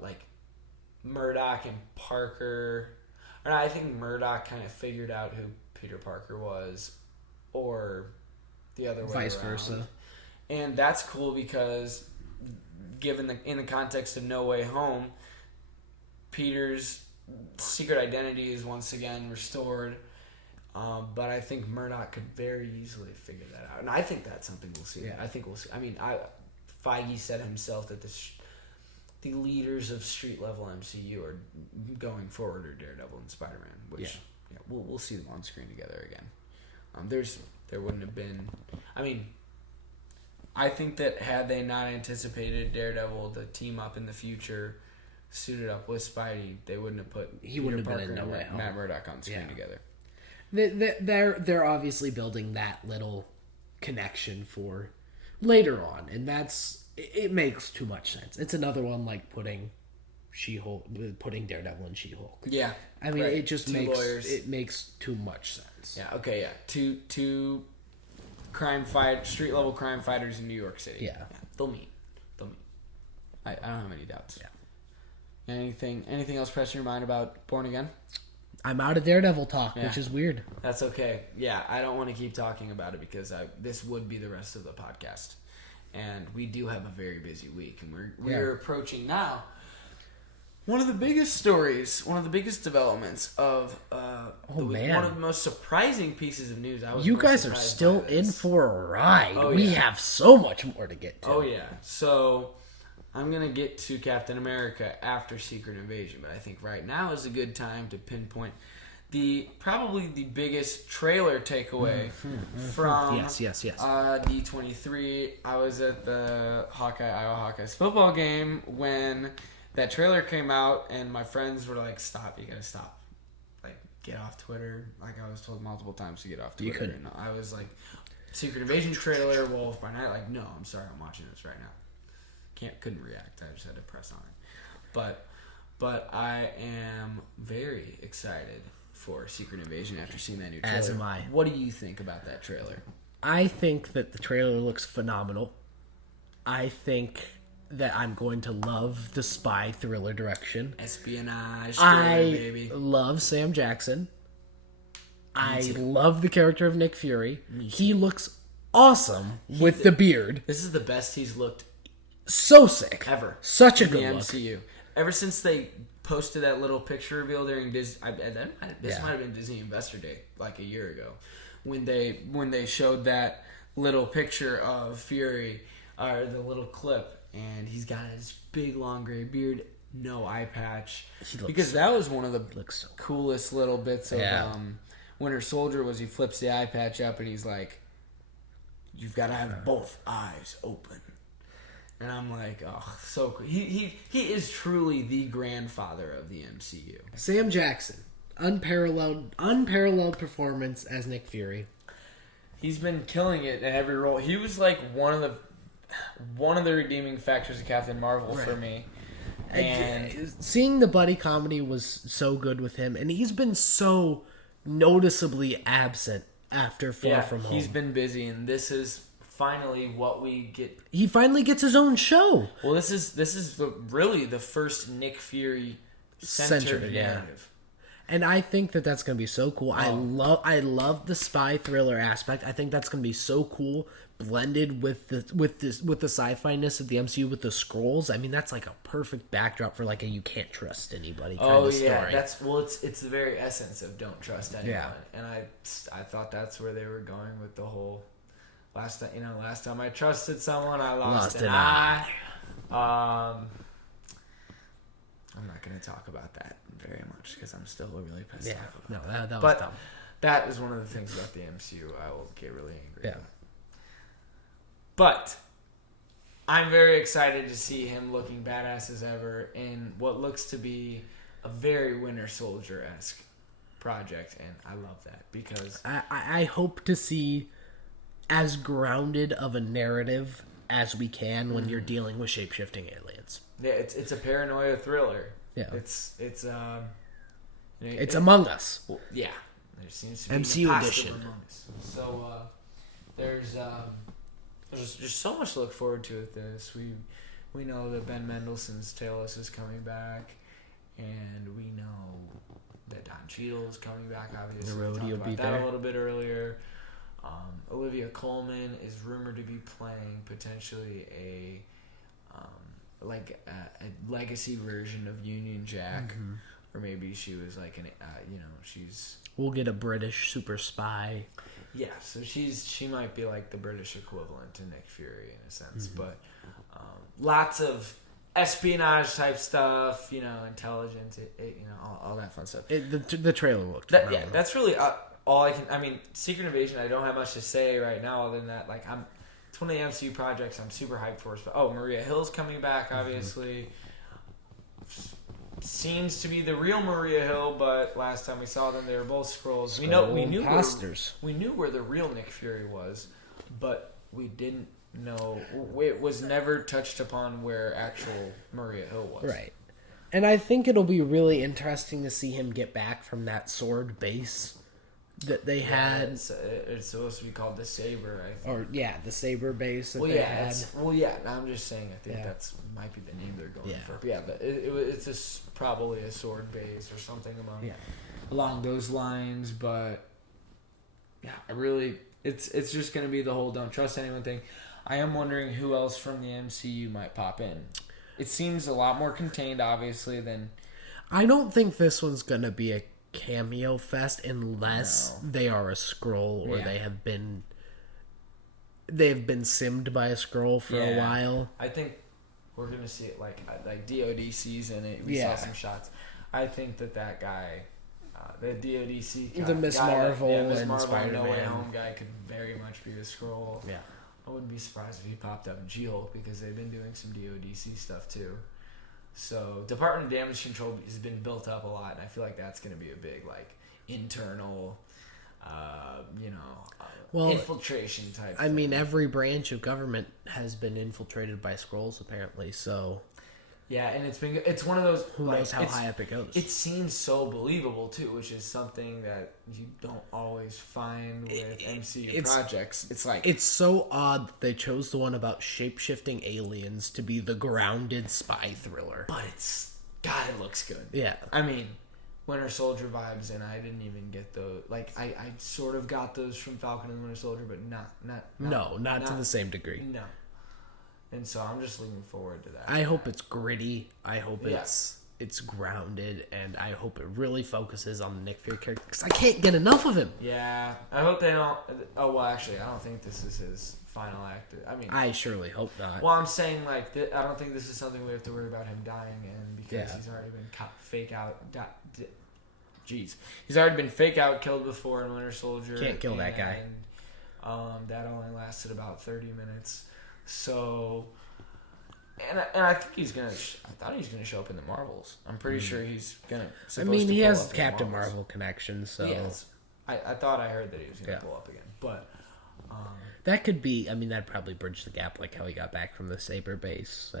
like Murdoch and Parker, or I think Murdoch kind of figured out who Peter Parker was, or the other way vice around. versa. And that's cool because given in the context of No Way Home, Peter's secret identity is once again restored. But I think Murdoch could very easily figure that out. And I think that's something we'll see. Yeah. I think we'll see. I mean, Feige said himself that the leaders of street-level MCU are going forward are Daredevil and Spider-Man, which we'll see them on screen together again. There wouldn't have been... I mean, I think that had they not anticipated Daredevil to team up in the future, suited up with Spidey, they wouldn't have put Peter Parker and Matt Murdock on screen together. They're obviously building that little connection for later on, and it makes too much sense. It's another one like putting Daredevil in She-Hulk. Yeah, I mean, it just makes too much sense. Yeah. Okay. Yeah. Two street level crime fighters in New York City. Yeah. They'll meet. I don't have any doubts. Yeah. Anything else pressing your mind about Born Again? I'm out of Daredevil talk, which is weird. That's okay. Yeah, I don't want to keep talking about it because this would be the rest of the podcast. And we do have a very busy week. And we're approaching now one of the biggest stories, one of the biggest developments of one of the most surprising pieces of news. You guys are still in for a ride. We have so much more to get to. Oh, yeah. So I'm going to get to Captain America after Secret Invasion, but I think right now is a good time to pinpoint probably the biggest trailer takeaway from D23. I was at the Iowa Hawkeyes football game when that trailer came out, and my friends were like, "Stop! You gotta stop! Like, get off Twitter!" Like I was told multiple times to get off Twitter. You couldn't. And I was like, "Secret Invasion trailer, Wolf by Night." Like, no, I'm sorry, I'm watching this right now. Couldn't react. I just had to press on it. But I am very excited for Secret Invasion after seeing that new trailer. As am I. What do you think about that trailer? I think that the trailer looks phenomenal. I think that I'm going to love the spy thriller direction. Espionage thriller, baby. I love Sam Jackson. I love the character of Nick Fury. He looks awesome with the beard. This is the best he's looked so sick. Ever. Such a good look. MCU. Ever since they posted that little picture reveal during Disney, this might have been Disney Investor Day like a year ago, when they showed that little picture of Fury, or the little clip, and he's got his big long gray beard, no eye patch, because that was one of the coolest little bits of Winter Soldier was he flips the eye patch up and he's like, "You've got to have both eyes open." And I'm like, oh, so cool. He is truly the grandfather of the MCU. Sam Jackson, unparalleled performance as Nick Fury. He's been killing it in every role. He was like one of the redeeming factors of Captain Marvel for me. And seeing the buddy comedy was so good with him, and he's been so noticeably absent after Far From Home. He's been busy, and this is finally what we get. He finally gets his own show. Well, this is really the first Nick Fury centered narrative. And I think that that's going to be so cool. Oh. I love the spy thriller aspect. I think that's going to be so cool, blended with the sci-fi-ness of the MCU with the Skrulls. I mean, that's like a perfect backdrop for like a you can't trust anybody kind of story. It's the very essence of don't trust anyone. Yeah. And I thought that's where they were going with the whole last time I trusted someone, I lost an eye. I'm not going to talk about that very much because I'm still really pissed off about that. That was dumb. That is one of the things about the MCU I will get really angry at. Yeah. But I'm very excited to see him looking badass as ever in what looks to be a very Winter Soldier-esque project, and I love that because I hope to see as grounded of a narrative as we can when you're dealing with shape-shifting aliens. Yeah, it's a paranoia thriller. Yeah. It's It's Among Us. Well, yeah. There seems to be MCU edition. Among Us. So there's just so much to look forward to with this. We know that Ben Mendelsohn's Talos is coming back, and we know that Don Cheadle is coming back. Obviously, the roadie will be that there a little bit earlier. Olivia Colman is rumored to be playing potentially a legacy version of Union Jack, or maybe she was like she's. We'll get a British super spy. Yeah, so she might be like the British equivalent to Nick Fury in a sense, but lots of espionage type stuff, intelligence, all that fun stuff. The trailer looked. Yeah, that's really all I can. I mean, Secret Invasion. I don't have much to say right now other than that. Like, it's one of the MCU projects I'm super hyped for. Maria Hill's coming back, obviously. Seems to be the real Maria Hill, but last time we saw them, they were both Skrulls. We knew where the real Nick Fury was, but we didn't know. It was never touched upon where actual Maria Hill was. Right. And I think it'll be really interesting to see him get back from that sword base that they had. It's supposed to be called the Saber, I think. Or, the Saber base that they had. I'm just saying, I think that's might be the name they're going for. But it's probably a sword base or something along those lines. But, it's just going to be the whole don't trust anyone thing. I am wondering who else from the MCU might pop in. It seems a lot more contained, obviously, than... I don't think this one's going to be a cameo fest unless they are a Skrull or they have been simmed by a Skrull for a while. I think we're gonna see it like DOD season. We saw some shots. I think that guy, the DODC guy, the Miss Marvel and Spider-Man No Way Home guy could very much be a Skrull. Yeah, I wouldn't be surprised if he popped up in She-Hulk because they've been doing some DODC stuff too. So, Department of Damage Control has been built up a lot, and I feel like that's going to be a big, internal, infiltration type thing. I mean, every branch of government has been infiltrated by Skrulls, apparently, so... Yeah, and it's one of those... Who knows how high up it goes? It seems so believable, too, which is something that you don't always find with MCU projects. It's so odd that they chose the one about shape-shifting aliens to be the grounded spy thriller. But it looks good. Yeah. I mean, Winter Soldier vibes, and I didn't even get those. I sort of got those from Falcon and Winter Soldier, but not to the same degree. No. And so I'm just looking forward to that. I hope it's gritty. I hope it's grounded, and I hope it really focuses on the Nick Fury character because I can't get enough of him. Yeah, I hope they don't. Oh well, actually, I don't think this is his final act. I mean, I surely hope not. Well, I'm saying I don't think this is something we have to worry about him dying in because he's already been fake out. He's already been fake out killed before in Winter Soldier. Can't kill that guy. That only lasted about 30 minutes. So, and I think he's gonna. I thought he was gonna show up in the Marvels. I'm pretty sure he's gonna. He has Captain Marvel connections, so I thought I heard that he was gonna pull up again, but that could be. I mean, that'd probably bridge the gap, like how he got back from the Saber base.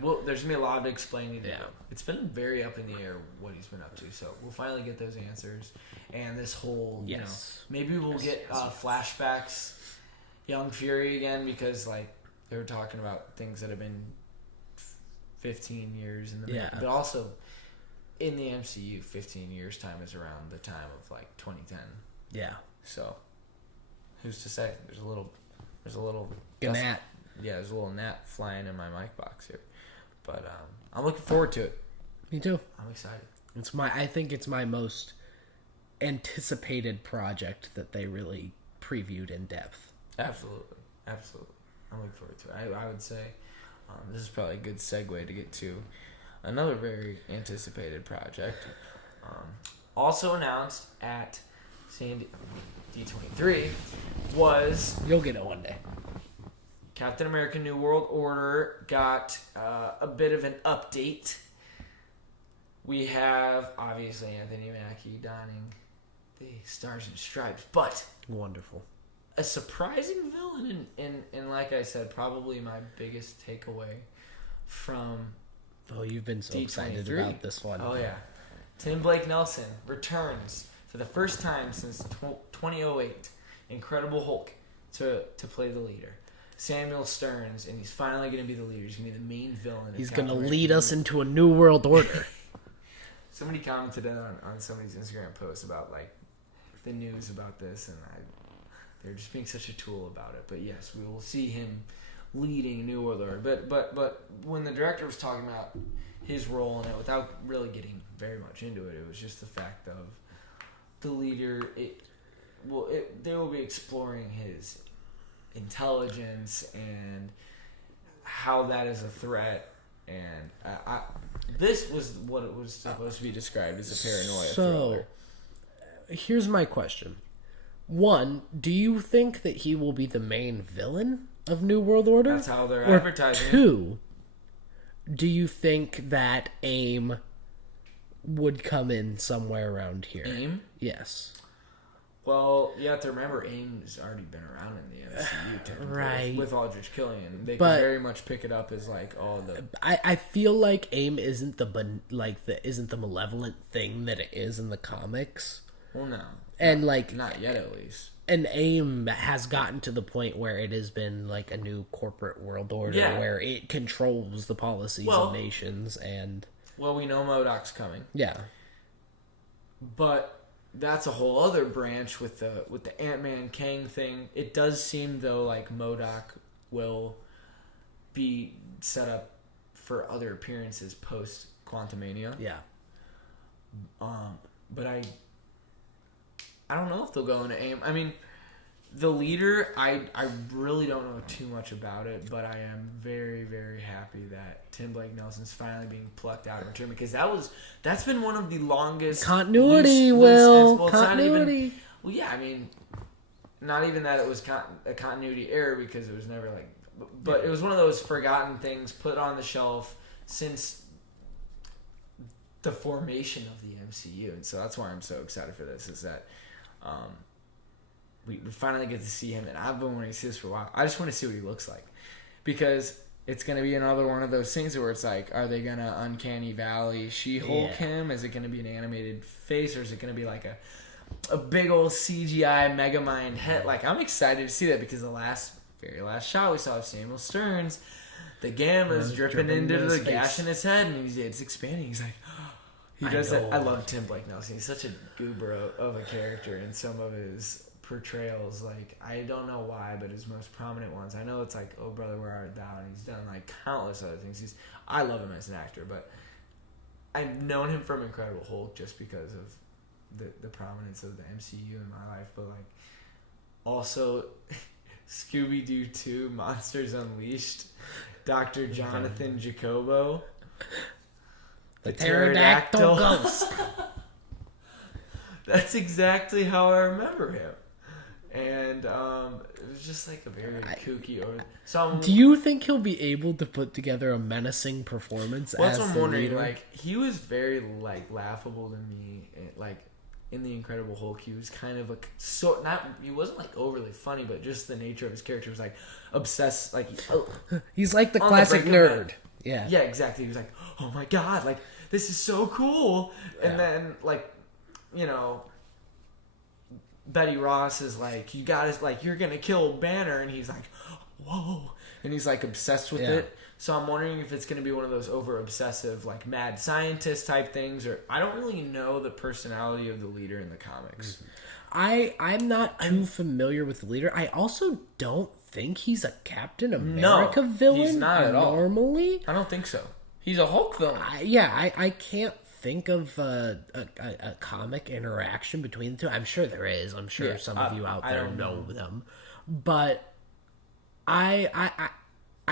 Well, there's gonna be a lot of explaining to do. It's been very up in the air what he's been up to, so we'll finally get those answers. And this whole, maybe we'll get flashbacks, Young Fury again, because they were talking about things that have been 15 years in the making. But also in the MCU, 15 years time is around the time of 2010. Yeah. So who's to say? There's a little gnat. There's a little gnat flying in my mic box here. But I'm looking forward to it. Me too. I'm excited. I think it's my most anticipated project that they really previewed in depth. Absolutely. I'm looking forward to it. I would say this is probably a good segue to get to another very anticipated project. Also announced at D23 was... You'll get it one day. Captain America New World Order got a bit of an update. We have, obviously, Anthony Mackie donning the Stars and Stripes, but... Wonderful. A surprising villain, and like I said, probably my biggest takeaway from you've been so D23. excited about this one. Oh, yeah. Tim Blake Nelson returns for the first time since 2008, Incredible Hulk, to play the leader. Samuel Stearns, and he's finally going to be the leader. He's going to be the main villain. He's going to lead us into a new world order. Somebody commented on somebody's Instagram post about like the news about this, and they're just being such a tool about it. But yes, we will see him leading a new world order. But when the director was talking about his role in it, without really getting very much into it, it was just the fact of the leader. They will be exploring his intelligence and how that is a threat, and this was what it was supposed to be described as a paranoia thriller. Here's my question. One, do you think that he will be the main villain of New World Order? That's how they're advertising. Two, do you think that AIM would come in somewhere around here? AIM? Yes. Well, you have to remember AIM has already been around in the MCU, technically, right? With Aldrich Killian, they can very much pick it up as like all the. I feel like AIM isn't the malevolent thing that it is in the comics. Well, no, and not yet at least. And AIM has gotten to the point where it has been like a new corporate world order where it controls the policies of nations and. Well, we know MODOK's coming. Yeah, but. That's a whole other branch with the Ant-Man Kang thing. It does seem though like MODOK will be set up for other appearances post Quantumania. Yeah. But I don't know if they'll go into AIM. I mean, the leader, I really don't know too much about it, but I am very, very happy that Tim Blake Nelson's finally being plucked out of return, because that's been one of the longest continuity. Continuity. I mean, not even that it was a continuity error, because it was never like, but it was one of those forgotten things put on the shelf since the formation of the MCU, and so that's why I'm so excited for this. Is that we finally get to see him, and I've been wanting to see this for a while. I just want to see what he looks like, because it's going to be another one of those things where it's like, are they going to Uncanny Valley She-Hulk him? Is it going to be an animated face, or is it going to be like a big old CGI Megamind head? Like, I'm excited to see that, because the very last shot we saw of Samuel Stearns, the gamma's dripping into the gash in his head, and it's expanding. He's like, he does that. I love Tim Blake Nelson. He's such a goober of a character in some of his portrayals. Like, I don't know why, but his most prominent ones, I know it's like Oh Brother Where Art Thou, and he's done like countless other things. I love him as an actor, but I've known him from Incredible Hulk just because of the prominence of the MCU in my life, but like also Scooby-Doo 2 Monsters Unleashed, Dr. Jonathan Jacobo, the pterodactyl ghost. That's exactly how I remember him. And it was just like a very kooky. Do you think he'll be able to put together a menacing performance? Well, as that's what the I'm wondering. leader? Like, he was very like laughable to me. Like in the Incredible Hulk, he was kind of like he wasn't like overly funny, but just the nature of his character was like obsessed. Like he's like the classic nerd. Yeah, exactly. He was like, oh my god, like this is so cool. And then like, you know, Betty Ross is like, you gotta, like, you're gonna kill Banner, and he's like, whoa, and he's like obsessed with it. So I'm wondering if it's gonna be one of those over obsessive, like mad scientist type things, or I don't really know the personality of the leader in the comics. I'm not too familiar with the leader. I also don't think he's a Captain America villain. He's not at all. Normally, I don't think so. He's a Hulk villain. I can't think of a comic interaction between the two. I'm sure there is. I'm sure some of you out there know them, but I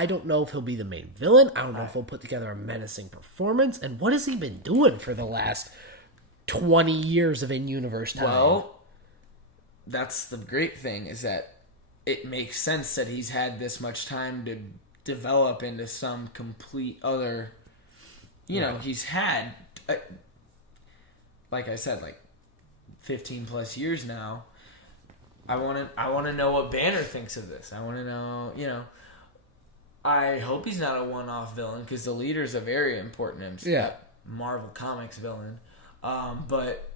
don't know if he'll be the main villain. I don't know if he'll put together a menacing performance. And what has he been doing for the last 20 years of in-universe time? Well, that's the great thing, is that it makes sense that he's had this much time to develop into some complete other. You know, he's had, like I said, like 15 plus years now. I want to know what Banner thinks of this. I want to know, you know. I hope he's not a one-off villain, because the leader's a very important Marvel Comics villain. But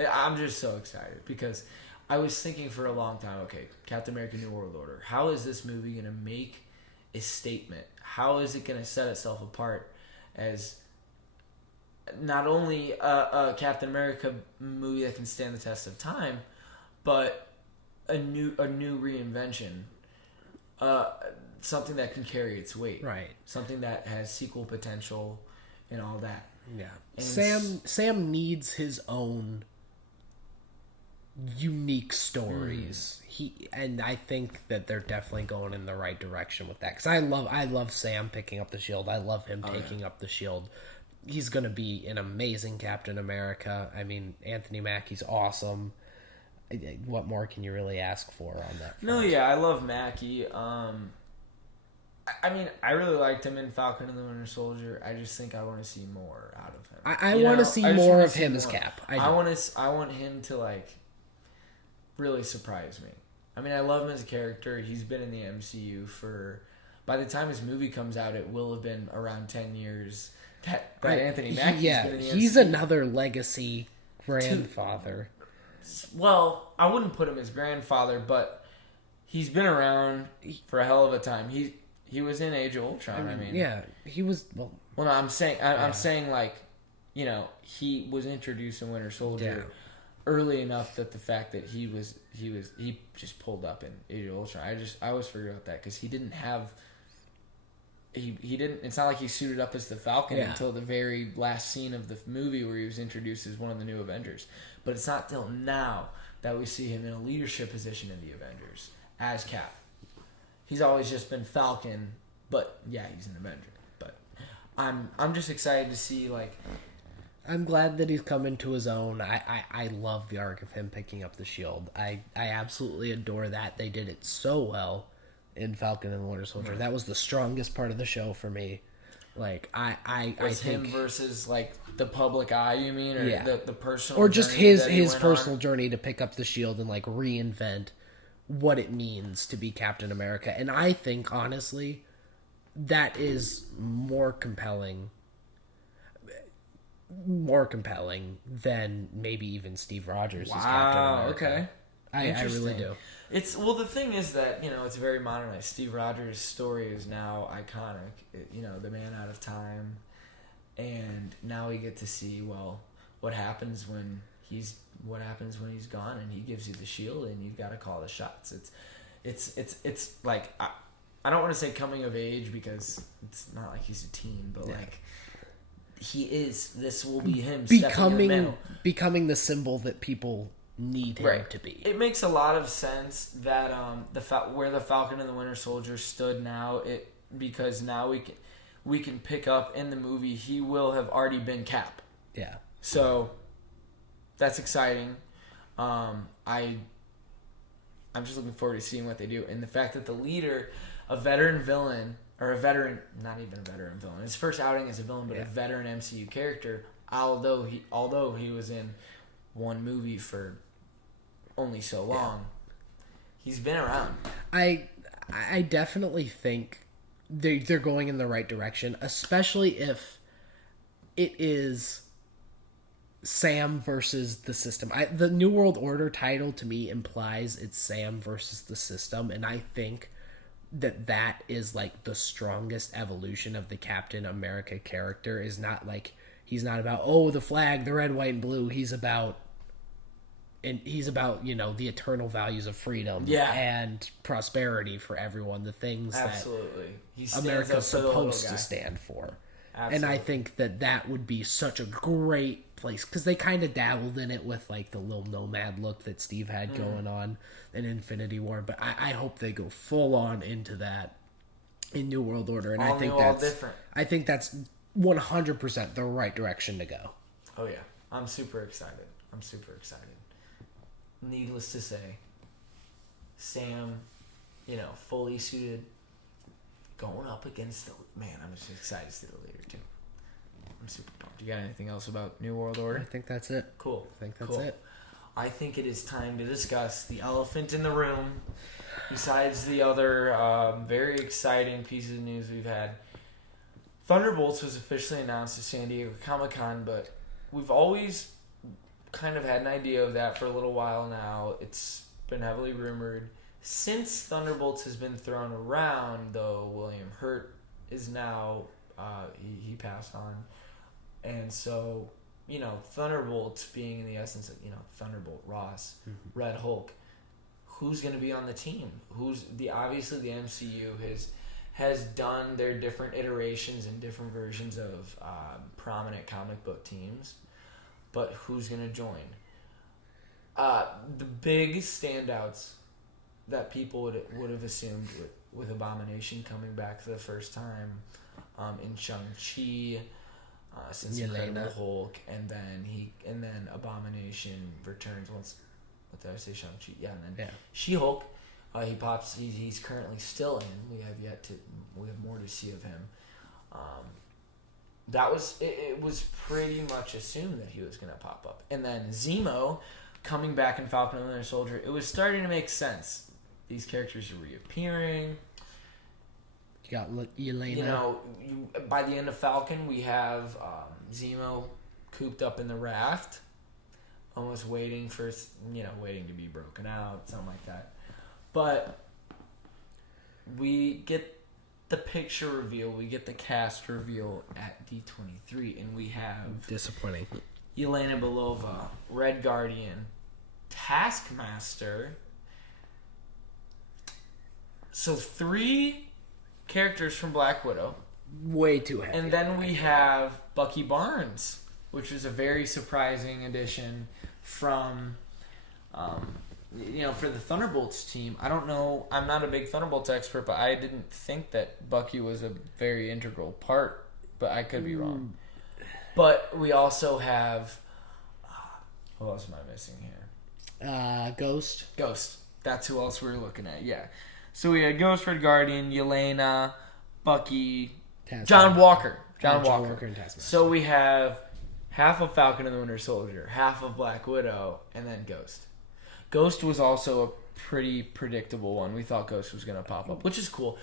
I'm just so excited because I was thinking for a long time, okay, Captain America New World Order, how is this movie going to make a statement? How is it going to set itself apart as not only a Captain America movie that can stand the test of time, but a new reinvention, something that can carry its weight, right? Something that has sequel potential and all that. Yeah, and Sam needs his own unique stories. And I think that they're definitely going in the right direction with that. Because I love Sam picking up the shield. I love him taking up the shield. He's going to be an amazing Captain America. I mean, Anthony Mackie's awesome. What more can you really ask for on that front? No, yeah, I love Mackie. I mean, I really liked him in Falcon and the Winter Soldier. I just think I want to see more out of him. I want to see more of him as Cap. I want him to like really surprise me. I mean, I love him as a character. He's been in the MCU for, by the time his movie comes out, it will have been around 10 years that Anthony Mackie's been in the MCU. He's another legacy grandfather. Well, I wouldn't put him as grandfather, but he's been around for a hell of a time. He was in Age of Ultron. I mean yeah, he was. Well, no, I'm saying like, you know, he was introduced in Winter Soldier early enough that the fact that he just pulled up in Age of Ultron. I always forget about that because he didn't have. He didn't. It's not like he suited up as the Falcon until the very last scene of the movie where he was introduced as one of the new Avengers. But it's not till now that we see him in a leadership position in the Avengers as Cap. He's always just been Falcon, but yeah, he's an Avenger. But I'm just excited to see like. I'm glad that he's come into his own. I love the arc of him picking up the shield. I absolutely adore that. They did it so well in Falcon and the Winter Soldier. That was the strongest part of the show for me. Like I think him versus like the public eye, you mean, or the personal, or just his personal journey to pick up the shield and like reinvent what it means to be Captain America. And I think honestly that is more compelling than maybe even Steve Rogers as Captain America. Okay. I really do. The thing is that, you know, it's very modernized. Steve Rogers' story is now iconic. You know, the man out of time, and now we get to see what happens when he's gone, and he gives you the shield, and you've got to call the shots. It's like I don't want to say coming of age because it's not like he's a teen, but like he is. This will be him becoming the symbol that people need him to be. It makes a lot of sense that where the Falcon and the Winter Soldier stood now, because now we can pick up in the movie he will have already been Cap. Yeah. So that's exciting. I'm just looking forward to seeing what they do, and the fact that the leader, not even a veteran villain, his first outing as a villain, but a veteran MCU character, although he was in one movie for only so long, he's been around. I definitely think they're going in the right direction, especially if it is Sam versus the system. The New World Order title to me implies it's Sam versus the system, and I think that is like the strongest evolution of the Captain America character. Is not like he's not about the flag, the red, white, and blue. He's about you know, the eternal values of freedom and prosperity for everyone, the things that America's supposed to stand for. Absolutely. And I think that would be such a great place, because they kind of dabbled in it with like the little nomad look that Steve had going on in Infinity War, but I hope they go full on into that in New World Order, and I think that's 100% the right direction to go. Oh yeah, I'm super excited. Needless to say, Sam, you know, fully suited, going up against I'm just excited to see the leader too. I'm super pumped. You got anything else about New World Order? I think that's it. Cool. I think that's it. I think it is time to discuss the elephant in the room. Besides the other very exciting pieces of news we've had, Thunderbolts was officially announced at San Diego Comic-Con, but we've always kind of had an idea of that for a little while now. It's been heavily rumored. Since Thunderbolts has been thrown around, though, William Hurt is now, he passed on. And so, Thunderbolts being in the essence of, Thunderbolt, Ross, Red Hulk, who's going to be on the team? Obviously the MCU has done their different iterations and different versions of prominent comic book teams, but who's going to join? The big standouts that people would have assumed with Abomination coming back for the first time in Shang-Chi, since Incredible Hulk, and then Abomination returns once. What did I say? Shang-Chi, yeah, and then She-Hulk. He pops. He's currently still in. We have more to see of him. It was pretty much assumed that he was going to pop up, and then Zemo coming back in Falcon and the Winter Soldier. It was starting to make sense. These characters are reappearing. You got Yelena. By the end of Falcon, we have Zemo cooped up in the raft, almost waiting to be broken out, something like that. But we get the picture reveal, we get the cast reveal at D23, and we have disappointing. Yelena Belova, Red Guardian, Taskmaster. So 3 characters from Black Widow. Way too heavy. And then we have Bucky Barnes, which was a very surprising addition from, for the Thunderbolts team. I don't know. I'm not a big Thunderbolts expert, but I didn't think that Bucky was a very integral part. But I could be wrong. But we also have... who else am I missing here? Ghost. That's who else we were looking at, yeah. So we had Ghost, Red Guardian, Yelena, Bucky, John Walker. John Walker and Taskmaster. So we have half of Falcon and the Winter Soldier, half of Black Widow, and then Ghost. Ghost was also a pretty predictable one. We thought Ghost was going to pop up, which is cool.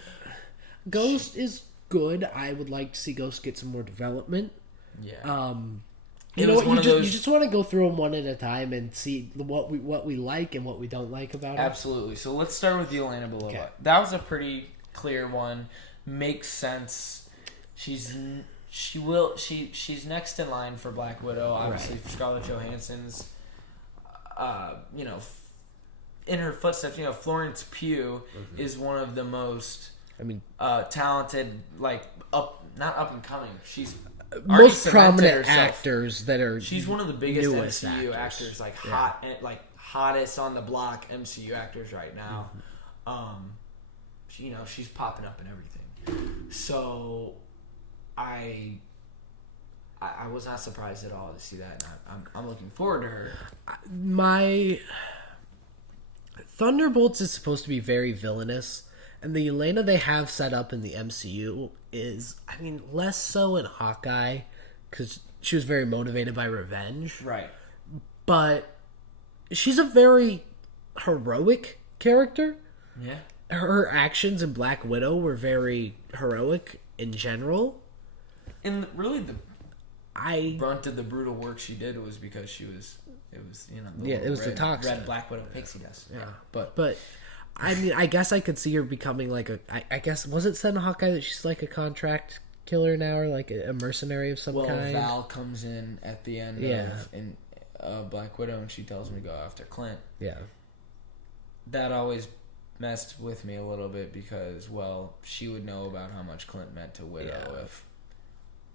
Ghost is good. I would like to see Ghost get some more development. Yeah. You just want to go through them one at a time and see what we like and what we don't like about them. Absolutely. So let's start with Yelena Belova. Okay. That was a pretty clear one. Makes sense. She's next in line for Black Widow. Obviously, right. Scarlett Johansson's, in her footsteps. Florence Pugh is one of the most, talented, not up and coming. She's most prominent actors that are. She's one of the biggest MCU actors, hottest on the block MCU actors right now. She's popping up and everything. So, I was not surprised at all to see that, and I'm looking forward to her. My Thunderbolts is supposed to be very villainous. And the Yelena they have set up in the MCU is, less so in Hawkeye, because she was very motivated by revenge. Right. But she's a very heroic character. Yeah. Her actions in Black Widow were very heroic in general. And really the brunt of the brutal work she did was because it was the toxic red Black Widow pixie dust. Yeah. But I guess I could see her becoming I guess, was it said in Hawkeye that she's like a contract killer now, or like a mercenary of some kind? Well, Val comes in at the end of Black Widow, and she tells him to go after Clint. Yeah. That always messed with me a little bit because, she would know about how much Clint meant to Widow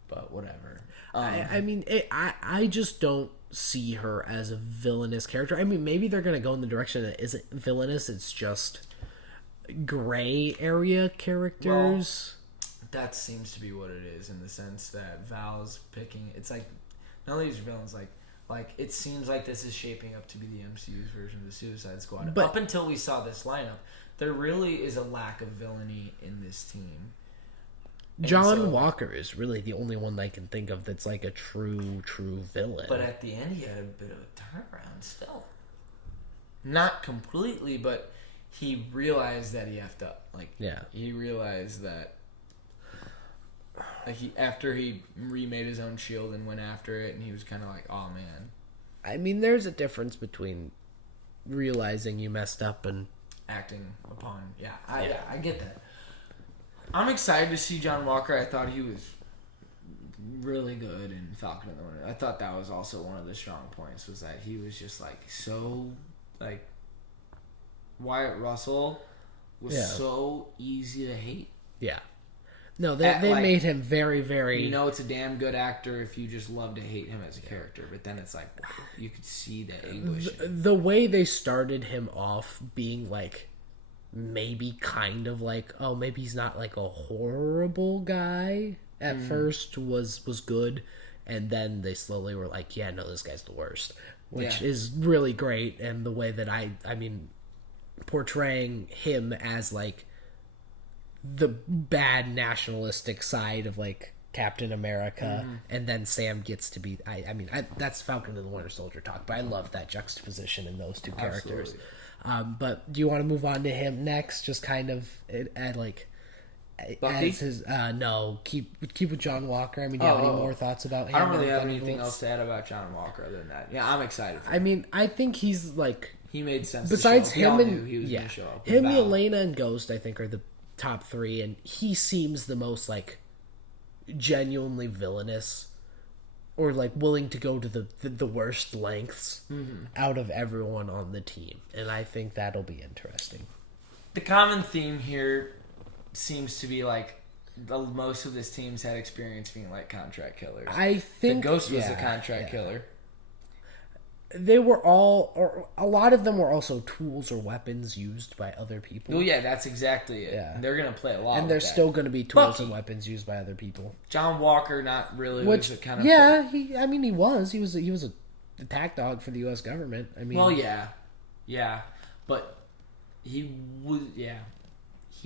but whatever. I just don't see her as a villainous character. Maybe they're going to go in the direction that isn't villainous, it's just gray area characters. Well, that seems to be what it is, in the sense that Val's picking, it's like, none of these villains, it seems like this is shaping up to be the MCU's version of the Suicide Squad. But up until we saw this lineup, there really is a lack of villainy in this team. John Walker is really the only one that I can think of that's like a true villain. But at the end, he had a bit of a turnaround still. Not completely, but he realized that he effed up. He realized that Like after he remade his own shield and went after it, and he was kind of like, "Oh man." I mean, there's a difference between realizing you messed up and acting upon. Yeah, I get that. I'm excited to see John Walker. I thought he was really good in Falcon and the Winter. I thought that was also one of the strong points, was that he was just like so like Wyatt Russell was so easy to hate. Yeah. No, they made him very, very... You know it's a damn good actor if you just love to hate him as a character, but then it's like, wow, you could see the anguish. The way they started him off being like, maybe kind of like, oh, maybe he's not like a horrible guy at first was good, and then they slowly were like, yeah, no, this guy's the worst, which is really great, and the way that I mean, portraying him as like the bad nationalistic side of like Captain America, and then Sam gets to be I mean that's Falcon and the Winter Soldier talk, but I love that juxtaposition in those two characters. But do you want to move on to him next? Just kind of add like Bucky? as his no, keep with John Walker. I mean, do you have any more thoughts about him? I don't really have anything else to add about John Walker other than that. Yeah, I'm excited for him. I mean, I think he's like, he made sense. Besides him and he was gonna show up. him, Elena, and Ghost, I think are the top three, and he seems the most like genuinely villainous, or like willing to go to the worst lengths out of everyone on the team, and I think that'll be interesting. The common theme here seems to be like most of this team's had experience being like contract killers. I think the Ghost was a contract killer. They were all, or a lot of them were also tools or weapons used by other people. Well, yeah, that's exactly it. Yeah. They're going to play a lot. And there's still going to be tools and weapons used by other people. John Walker, not really. Which, was a kind of he was a attack dog for the U.S. government. I mean, well, yeah, but he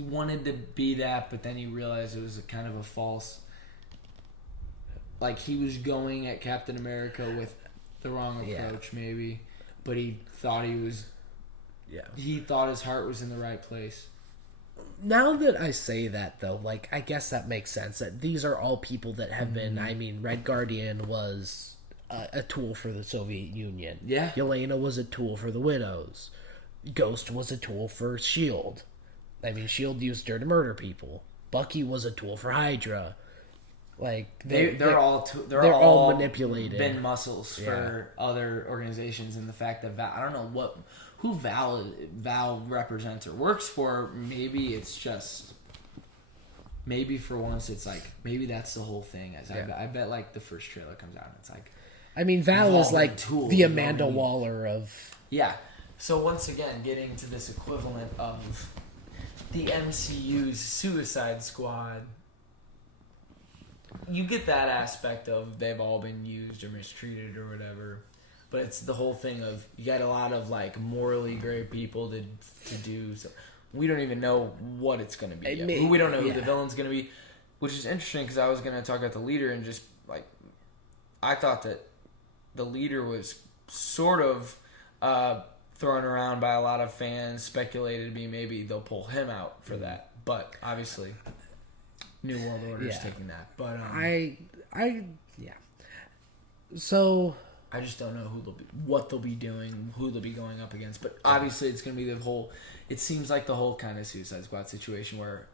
wanted to be that, but then he realized it was a kind of a false. Like he was going at Captain America with the wrong approach, maybe, but he thought he was. Yeah, he thought his heart was in the right place. Now that I say that, though, like I guess that makes sense. That these are all people that have been. I mean, Red Guardian was a tool for the Soviet Union. Yeah, Yelena was a tool for the Widows. Ghost was a tool for Shield. I mean, Shield used her to murder people. Bucky was a tool for Hydra. Like they're all manipulated. Been muscles for other organizations, and the fact that I don't know who Val represents or works for. Maybe it's just for once it's like maybe that's the whole thing. I bet like the first trailer comes out and it's like, I mean, Val is like the Amanda Waller of So once again, getting to this equivalent of the MCU's Suicide Squad. You get that aspect of they've all been used or mistreated or whatever, but it's the whole thing of you got a lot of like morally great people to do. So we don't even know what it's going to be yet. We don't know who the villain's going to be, which is interesting because I was going to talk about the leader and just like I thought that the leader was sort of thrown around by a lot of fans, speculated to be maybe they'll pull him out for that, but obviously. New World Order is taking that, but So I just don't know what they'll be doing, who they'll be going up against. But obviously, it's going to be the whole. It seems like the whole kind of Suicide Squad situation where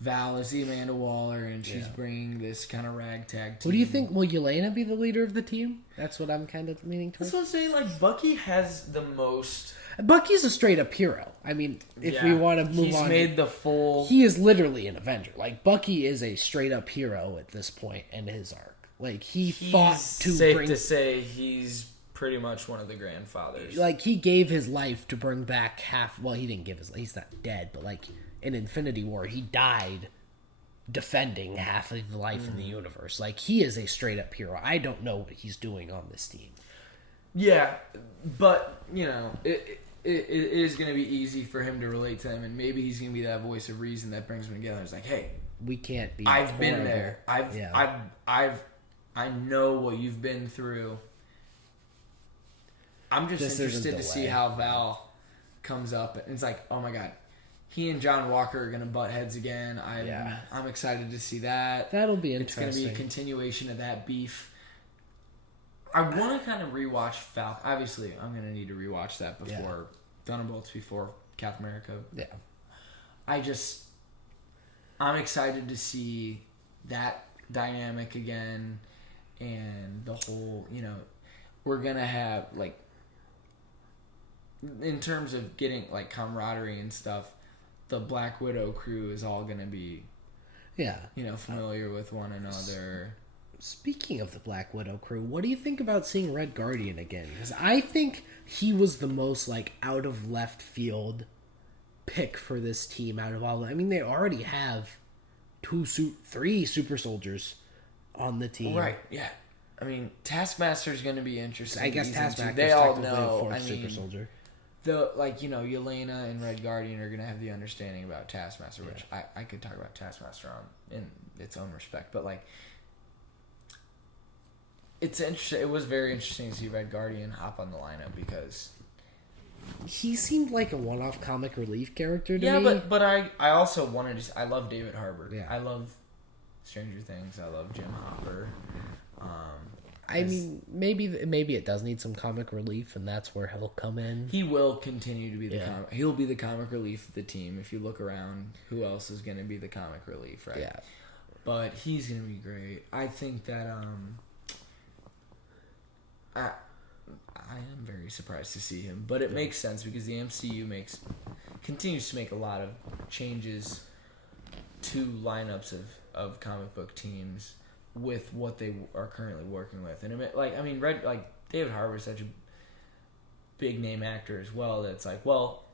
Val is the Amanda Waller, and she's bringing this kind of ragtag team. What do you think? Will Yelena be the leader of the team? That's what I'm kind of leaning towards. That's what I'm saying. Like Bucky has the most. Bucky's a straight up hero. I mean, if we want to move on, he's made the full. He is literally an Avenger. Like Bucky is a straight up hero at this point in his arc. Like he's fought to safe to say he's pretty much one of the grandfathers. Like he gave his life to bring back half. Well, he didn't give his. He's not dead, but like in Infinity War, he died defending half of the life in the universe. Like he is a straight up hero. I don't know what he's doing on this team. Yeah, but you know it is going to be easy for him to relate to them, and maybe he's going to be that voice of reason that brings them together. It's like, hey, we can't be. I've been there. I know what you've been through. I'm just interested to see how Val comes up, and it's like, oh my god, he and John Walker are going to butt heads again. I'm excited to see that. That'll be interesting. It's going to be a continuation of that beef. I want to kind of rewatch Falcon. Obviously, I'm going to need to rewatch that before Thunderbolts, before Captain America. Yeah. I'm excited to see that dynamic again, and the whole, we're going to have, like, in terms of getting, like, camaraderie and stuff, the Black Widow crew is all going to be, familiar with one another. Speaking of the Black Widow crew, what do you think about seeing Red Guardian again? Because I think he was the most, like, out of left field pick for this team out of all. I mean, they already have 3 super soldiers on the team. Right, yeah. I mean, Taskmaster's going to be interesting. I guess Taskmaster. They all know. Super soldier. Yelena and Red Guardian are going to have the understanding about Taskmaster, which I could talk about Taskmaster in its own respect, but, like, it's interesting. It was very interesting to see Red Guardian hop on the lineup because he seemed like a one-off comic relief character to me. Yeah, but I also wanted to. I love David Harbour. Yeah. I love Stranger Things. I love Jim Hopper. I mean, maybe it does need some comic relief, and that's where he'll come in. He will continue to be he'll be the comic relief of the team. If you look around, who else is going to be the comic relief, right? Yeah. But he's going to be great. I think that I am very surprised to see him, but it makes sense because the MCU continues to make a lot of changes to lineups of comic book teams with what they are currently working with, and David Harbour is such a big name actor as well. That's like, well,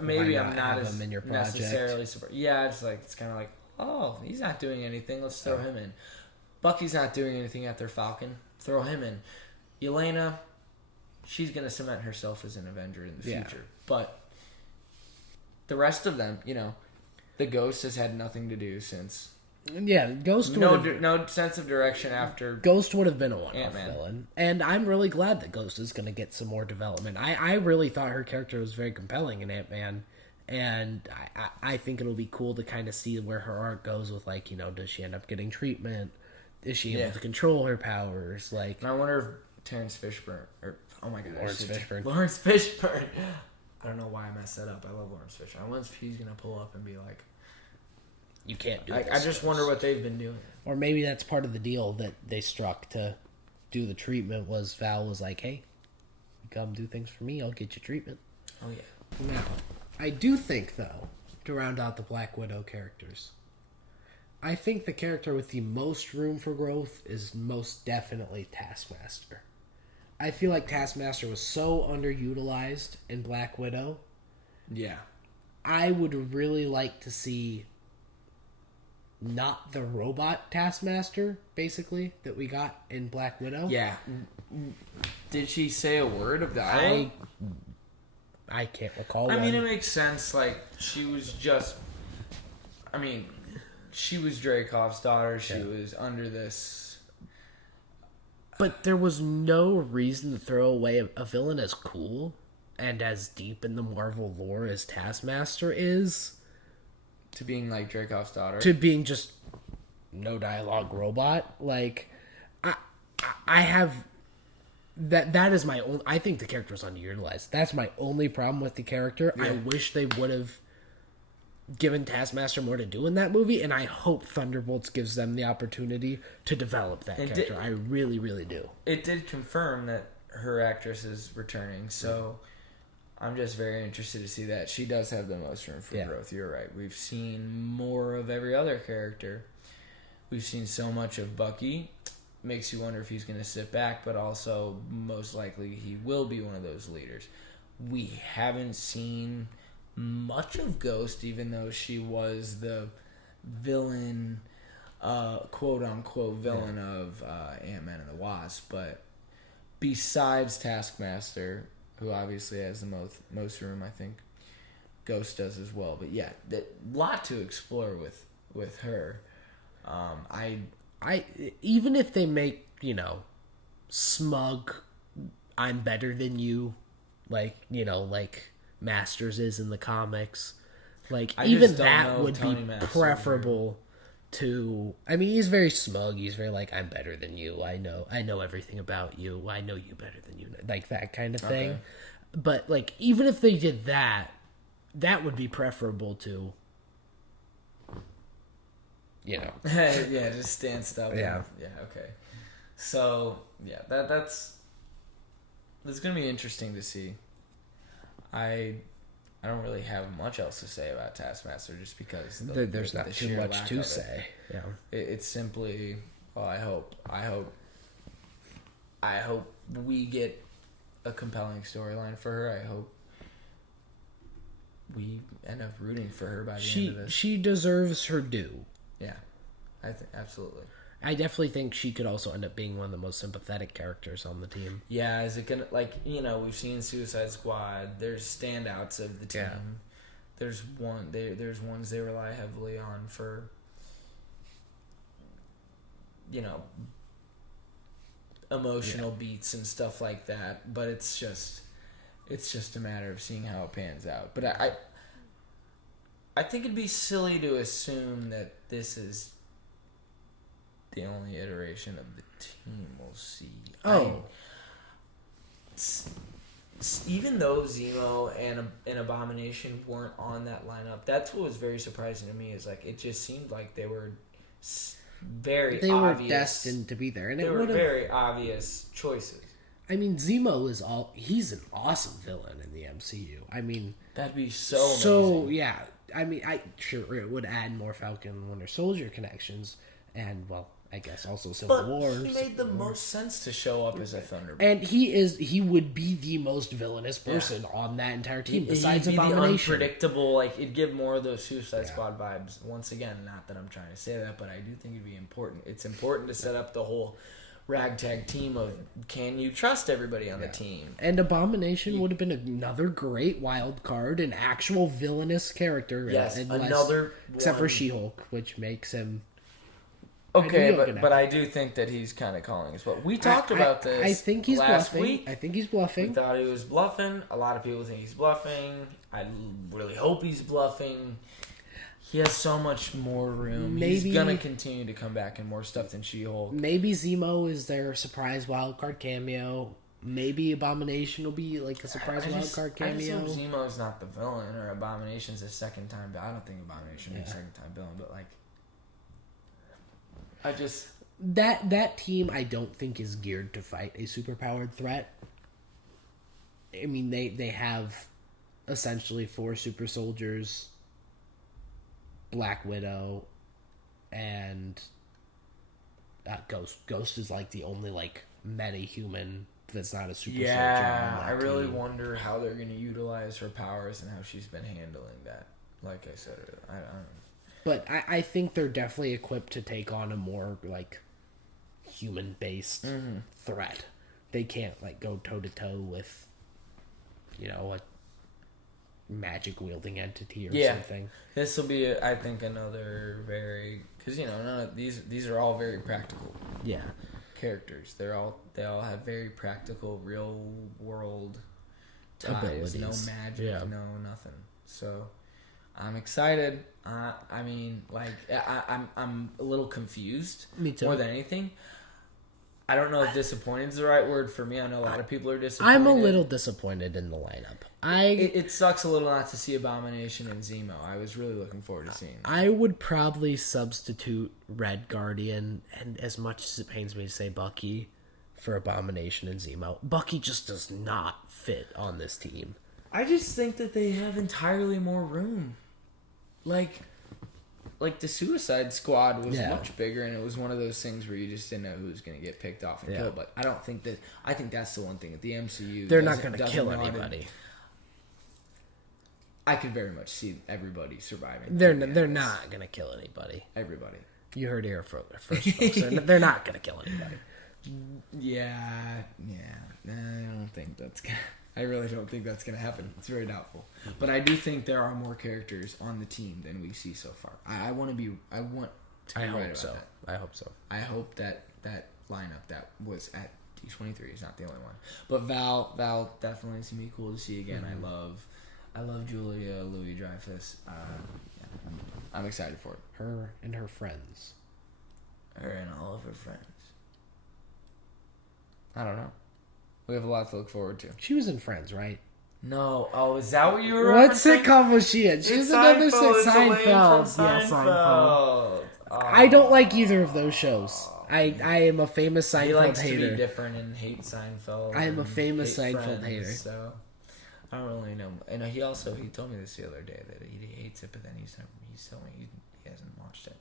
maybe I'm not as necessarily surprised. Yeah, it's kind of like, oh, he's not doing anything. Let's throw him in. Bucky's not doing anything after Falcon. Throw him in. Yelena, she's going to cement herself as an Avenger in the future. But the rest of them, the Ghost has had nothing to do since. Yeah, Ghost no sense of direction after. Ghost would have been a one-off villain. And I'm really glad that Ghost is going to get some more development. I really thought her character was very compelling in Ant-Man. And I think it'll be cool to kind of see where her arc goes with, like, does she end up getting treatment? Is she able to control her powers? Like, and I wonder if Terrence Fishburne, Lawrence Fishburne. I don't know why I messed that up. I love Lawrence Fishburne. I wonder if he's gonna pull up and be like, "You can't do." I just wonder what they've been doing. Or maybe that's part of the deal that they struck to do the treatment. Was Val was like, "Hey, you come do things for me, I'll get you treatment." Oh yeah. Now, I do think though, to round out the Black Widow characters, I think the character with the most room for growth is most definitely Taskmaster. I feel like Taskmaster was so underutilized in Black Widow. Yeah. I would really like to see not the robot Taskmaster, basically, that we got in Black Widow. Yeah. Did she say a word of that? I can't recall. I mean, it makes sense. Like, she was just... she was Dreykov's daughter. She was under this... But there was no reason to throw away a villain as cool and as deep in the Marvel lore as Taskmaster is. To being like Dreykov's daughter. To being just no dialogue robot. Like, I have... That is my own... I think the character was underutilized. That's my only problem with the character. Yeah. I wish they would have given Taskmaster more to do in that movie, and I hope Thunderbolts gives them the opportunity to develop that character. I really, really do. It did confirm that her actress is returning, so I'm just very interested to see that. She does have the most room for growth. You're right. We've seen more of every other character. We've seen so much of Bucky. Makes you wonder if he's going to sit back, but also most likely he will be one of those leaders. We haven't seen much of Ghost, even though she was the villain, quote-unquote villain of Ant-Man and the Wasp. But besides Taskmaster, who obviously has the most room, I think Ghost does as well. But yeah, a lot to explore with her. I even if they make, smug, I'm better than you, like Masters is in the comics. Like, I even just don't that know would Tony be Masters preferable to... I mean, he's very smug. He's very like, I'm better than you. I know everything about you. I know you better than you. Like, that kind of thing. Okay. But, like, even if they did that, that would be preferable to... You know. Yeah, just stand still. Yeah. Yeah, okay. So, yeah, that's going to be interesting to see. I don't really have much else to say about Taskmaster just because there's not too much to say. Yeah. It's simply, well, I hope we get a compelling storyline for her. I hope we end up rooting for her by the end of this. She deserves her due. Yeah, I think absolutely. I definitely think she could also end up being one of the most sympathetic characters on the team. Yeah, is it gonna, like, you know, we've seen Suicide Squad. There's standouts of the team. Yeah. There's ones they rely heavily on for, you know, emotional beats and stuff like that. But it's just a matter of seeing how it pans out. But I think it'd be silly to assume that this is the only iteration of the team we'll see. Even though Zemo and Abomination weren't on that lineup, that's what was very surprising to me. Is like, it just seemed like they were they were destined to be there, and they were very obvious choices. I mean, Zemo he's an awesome villain in the MCU. I mean, that'd be so amazing. Yeah. I mean, it would add more Falcon and Winter Soldier connections, and, well, I guess also Civil War. He made the most sense to show up as a Thunderbolt. And he would be the most villainous person on that entire team, besides Abomination. The unpredictable, like, it'd give more of those Suicide Squad vibes. Once again, not that I'm trying to say that, but I do think it'd be important. It's important to set up the whole ragtag team of, can you trust everybody on the team? And Abomination would have been another great wild card, an actual villainous character. Yes, except for She-Hulk, which makes him... Okay, but I do think that he's kind of calling his bluff. We talked about this I think he's last bluffing. week. I think he's bluffing. We thought he was bluffing. A lot of people think he's bluffing. I really hope he's bluffing. He has so much more room. He's going to continue to come back in more stuff than She-Hulk. Maybe Zemo is their surprise wildcard cameo. Maybe Abomination will be like a surprise wildcard cameo. I just hope Zemo's not the villain, or Abomination's a second time. I don't think Abomination is a second time villain, but like, that team I don't think is geared to fight a superpowered threat. I mean, they have essentially 4 super soldiers, Black Widow, and Ghost. Ghost is like the only like meta-human that's not a super soldier. Yeah, I really wonder how they're going to utilize her powers and how she's been handling that. Like I said, I don't know. But I think they're definitely equipped to take on a more, like, human-based threat. They can't, like, go toe-to-toe with, you know, a magic-wielding entity or something. This will be, I think, another very... Because, you know, none of these are all very practical characters. They all have very practical, real-world ties. Abilities. No magic, no nothing. So... I'm excited. I mean, like, I'm a little confused. Me too. More than anything. I don't know if disappointed is the right word for me. I know a lot of people are disappointed. I'm a little disappointed in the lineup. It sucks a little not to see Abomination and Zemo. I was really looking forward to seeing that. I would probably substitute Red Guardian, and as much as it pains me to say Bucky, for Abomination and Zemo. Bucky just does not fit on this team. I just think that they have entirely more room. Like the Suicide Squad was much bigger, and it was one of those things where you just didn't know who was going to get picked off and killed. But I don't think that. I think that's the one thing at the MCU. They're not going to kill anybody. I could very much see everybody surviving. They're not going to kill anybody. Everybody. You heard it here first, folks. They're not going to kill anybody. Yeah. I don't think that's gonna. I really don't think that's going to happen. It's very doubtful. But I do think there are more characters on the team than we see so far. I want to be right about that. I hope so. I hope that lineup that was at D23 is not the only one. But Val definitely is going to be cool to see again. Mm-hmm. I love I love Julia Louis-Dreyfus. I'm excited for it. Her and her friends. Her and all of her friends. I don't know. We have a lot to look forward to. She was in Friends, right? No. Oh, is that what you were What referencing? sitcom was she in? She was another Seinfeld. Yeah, Seinfeld. I don't like either of those shows. I am a famous Seinfeld he likes hater. to be different and hate Seinfeld. I am a famous Seinfeld hater. So I don't really know. And he told me this the other day that he hates it, but then he hasn't watched it.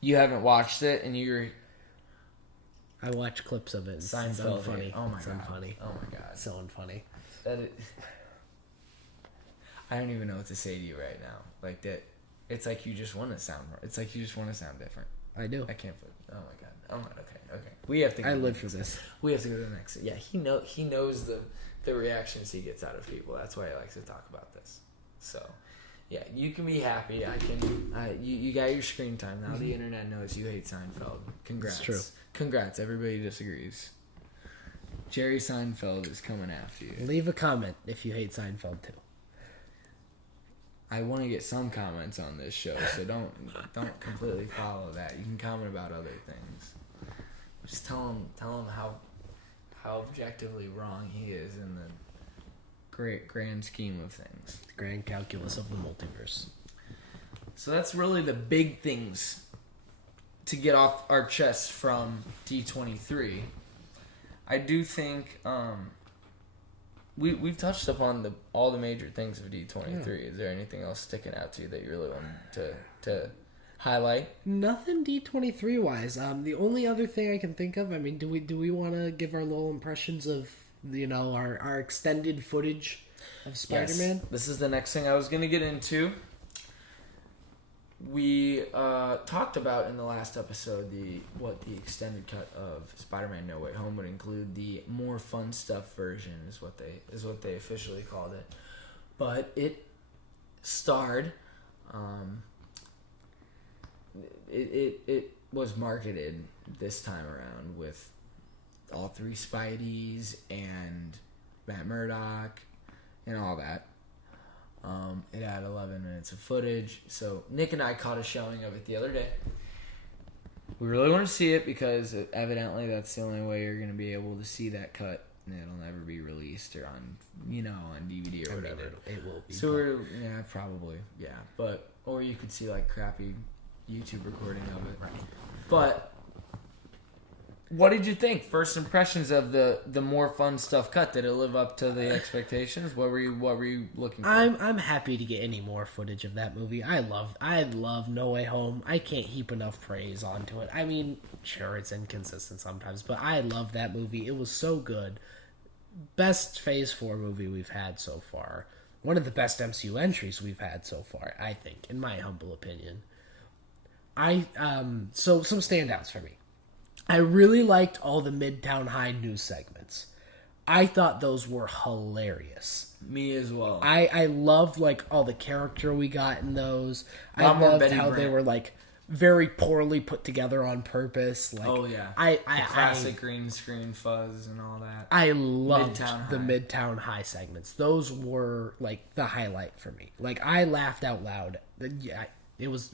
You haven't watched it, and you're. I watch clips of it. It's Seinfeld. Unfunny. Oh my it's god. Unfunny. Oh my god. So unfunny. I don't even know what to say to you right now. Like that. It's like you just want to sound. It's like you just want to sound different. I do. I can't. Oh my god. Oh my. Okay. We have to. I live for this. We have to go to the next. Yeah. He knows the reactions he gets out of people. That's why he likes to talk about this. So. Yeah, you can be happy. You got your screen time now. The internet knows you hate Seinfeld. Congrats. It's true. Congrats. Everybody disagrees. Jerry Seinfeld is coming after you. Leave a comment if you hate Seinfeld too. I want to get some comments on this show, so don't completely follow that. You can comment about other things. Just tell him how objectively wrong he is in the great grand scheme of things. The grand calculus of the multiverse. So that's really the big things to get off our chests from D23. I do think we've touched upon all the major things of D23. Yeah. Is there anything else sticking out to you that you really want to highlight? Nothing D23 wise. The only other thing I can think of, I mean, do we want to give our little impressions of our extended footage of Spider-Man? Yes. This is the next thing I was going to get into. We talked about in the last episode what the extended cut of Spider-Man No Way Home would include. The more fun stuff version is what they officially called it. But it starred. It was marketed this time around with all three Spideys and Matt Murdock and all that. It had 11 minutes of footage. So Nick and I caught a showing of it the other day. We really want to see it because evidently that's the only way you're going to be able to see that cut. And it'll never be released or on DVD or whatever. It will be. So probably. Yeah. Or you could see like crappy YouTube recording of it. Right. But what did you think? First impressions of the more fun stuff cut. Did it live up to the expectations? What were you looking for? I'm happy to get any more footage of that movie. I love No Way Home. I can't heap enough praise onto it. I mean, sure, it's inconsistent sometimes, but I love that movie. It was so good. Best Phase 4 movie we've had so far. One of the best MCU entries we've had so far, I think, in my humble opinion. So some standouts for me. I really liked all the Midtown High news segments. I thought those were hilarious. Me as well. I loved like all the character we got in those. I loved how they were like very poorly put together on purpose. Like, oh yeah, the classic green screen fuzz and all that. I loved the Midtown High segments. Those were like the highlight for me. Like I laughed out loud. Yeah.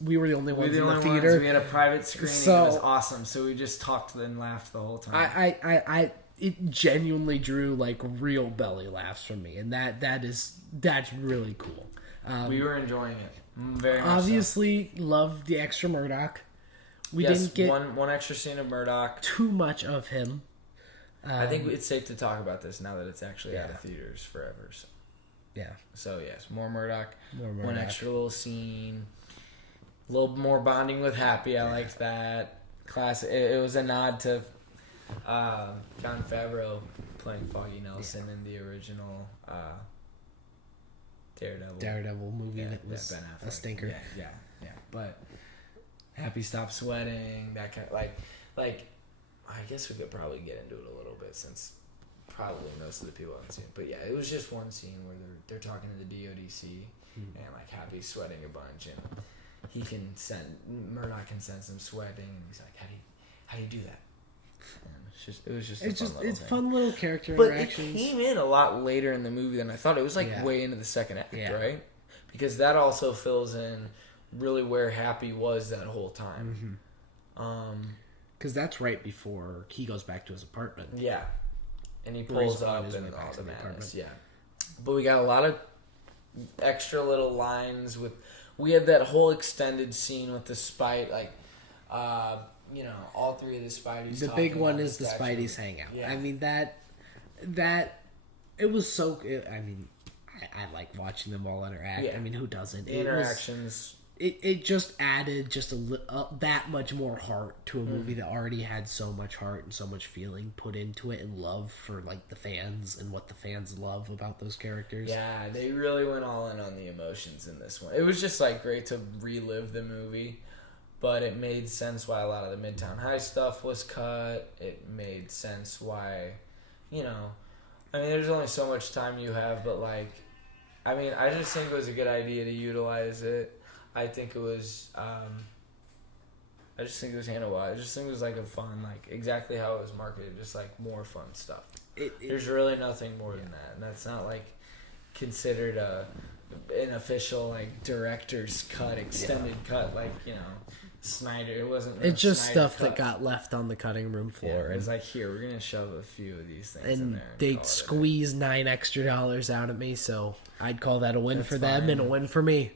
We were the only ones in the theater. We had a private screening. So, it was awesome. So we just talked and laughed the whole time. It genuinely drew like real belly laughs from me, and that's really cool. We were enjoying it very much. Obviously, loved the extra Murdoch. We didn't get one extra scene of Murdoch. Too much of him. I think it's safe to talk about this now that it's actually out of theaters forever. So. Yeah. So yes, more Murdoch. One extra little scene. A little more bonding with Happy. I liked that. Classic. It was a nod to Jon Favreau playing Foggy Nelson in the original Daredevil movie that was Ben Affleck. A stinker. Yeah. But Happy stopped sweating. That kind of, like I guess we could probably get into it a little bit since probably most of the people haven't seen it. But yeah, it was just one scene where they're talking to the DODC and like Happy's sweating a bunch and Murdoch can sense him sweating, and he's like, "How do you do that?" And It's fun little character interactions. But it interactions. came in a lot later in the movie than I thought. It was like way into the second act, right? Because that also fills in really where Happy was that whole time. Because that's right before he goes back to his apartment. Yeah. And he pulls up and all the madness. Yeah. But we got a lot of extra little lines with... We had that whole extended scene with the Spidey, like... all three of the Spideys. The big one is the Spideys hangout. Yeah. I mean, that it was so... I like watching them all interact. Yeah. I mean, who doesn't? Interactions... It just added just that much more heart to a movie that already had so much heart and so much feeling put into it and love for like the fans and what the fans love about those characters. Yeah, they really went all in on the emotions in this one. It was just like great to relive the movie, but it made sense why a lot of the Midtown High stuff was cut. It made sense why, there's only so much time you have, but I just think it was a good idea to utilize it. I think it was, I just think it was handled well. I just think it was like a fun, exactly how it was marketed, just more fun stuff. There's really nothing more than that, and that's not considered an official director's cut, extended cut, Snyder. It wasn't. It's just Snyder stuff that got left on the cutting room floor. Yeah, it was here, we're gonna shove a few of these things in there. And they squeezed $9 extra out of me, so I'd call that a win for them and a win for me.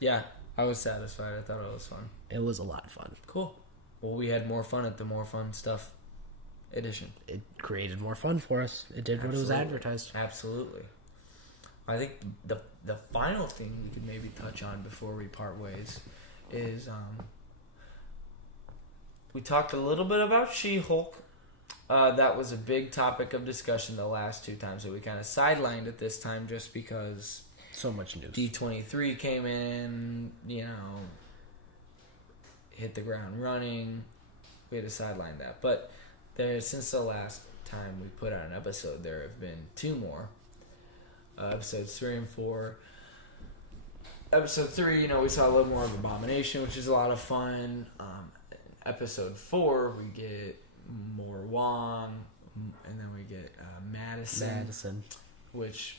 Yeah. I was satisfied. I thought it was fun. It was a lot of fun. Cool. Well, we had more fun at the More Fun Stuff edition. It created more fun for us. It did what it was advertised. Absolutely. I think the final thing we could maybe touch on before we part ways is we talked a little bit about She-Hulk. That was a big topic of discussion the last two times, so we kind of sidelined it this time just because... So much news. D23 came in, hit the ground running. We had to sideline that. But since the last time we put out an episode, there have been two more. Episodes 3 and 4. Episode 3, we saw a little more of Abomination, which is a lot of fun. Episode 4, we get more Wong, and then we get Madison. Which...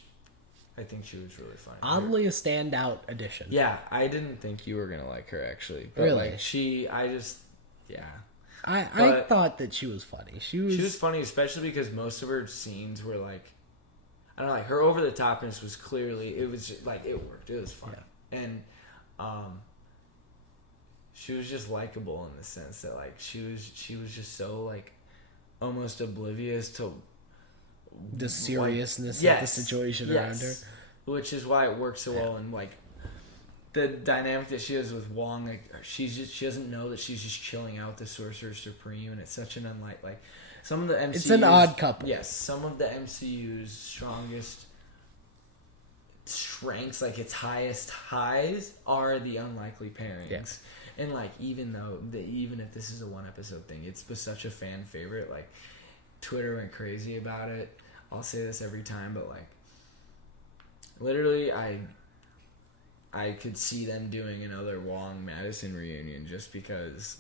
I think she was really funny. Oddly a standout addition. Yeah, I didn't think you were going to like her, actually. But really? I thought that she was funny. She was funny, especially because most of her scenes were her over-the-topness was clearly, it was just, it worked. It was fun. Yeah. And she was just likable in the sense that, she was just so, almost oblivious to... the seriousness of the situation around her, which is why it works so well. And the dynamic that she has with Wong, she doesn't know that she's just chilling out with the Sorcerer Supreme, and it's such an some of the MCU's, it's an odd couple. Yes, some of the MCU's strongest strengths, its highest highs, are the unlikely pairings. Yes. And even if this is a one episode thing, it's such a fan favorite. Twitter went crazy about it. I'll say this every time, but literally I could see them doing another Wong Madison reunion just because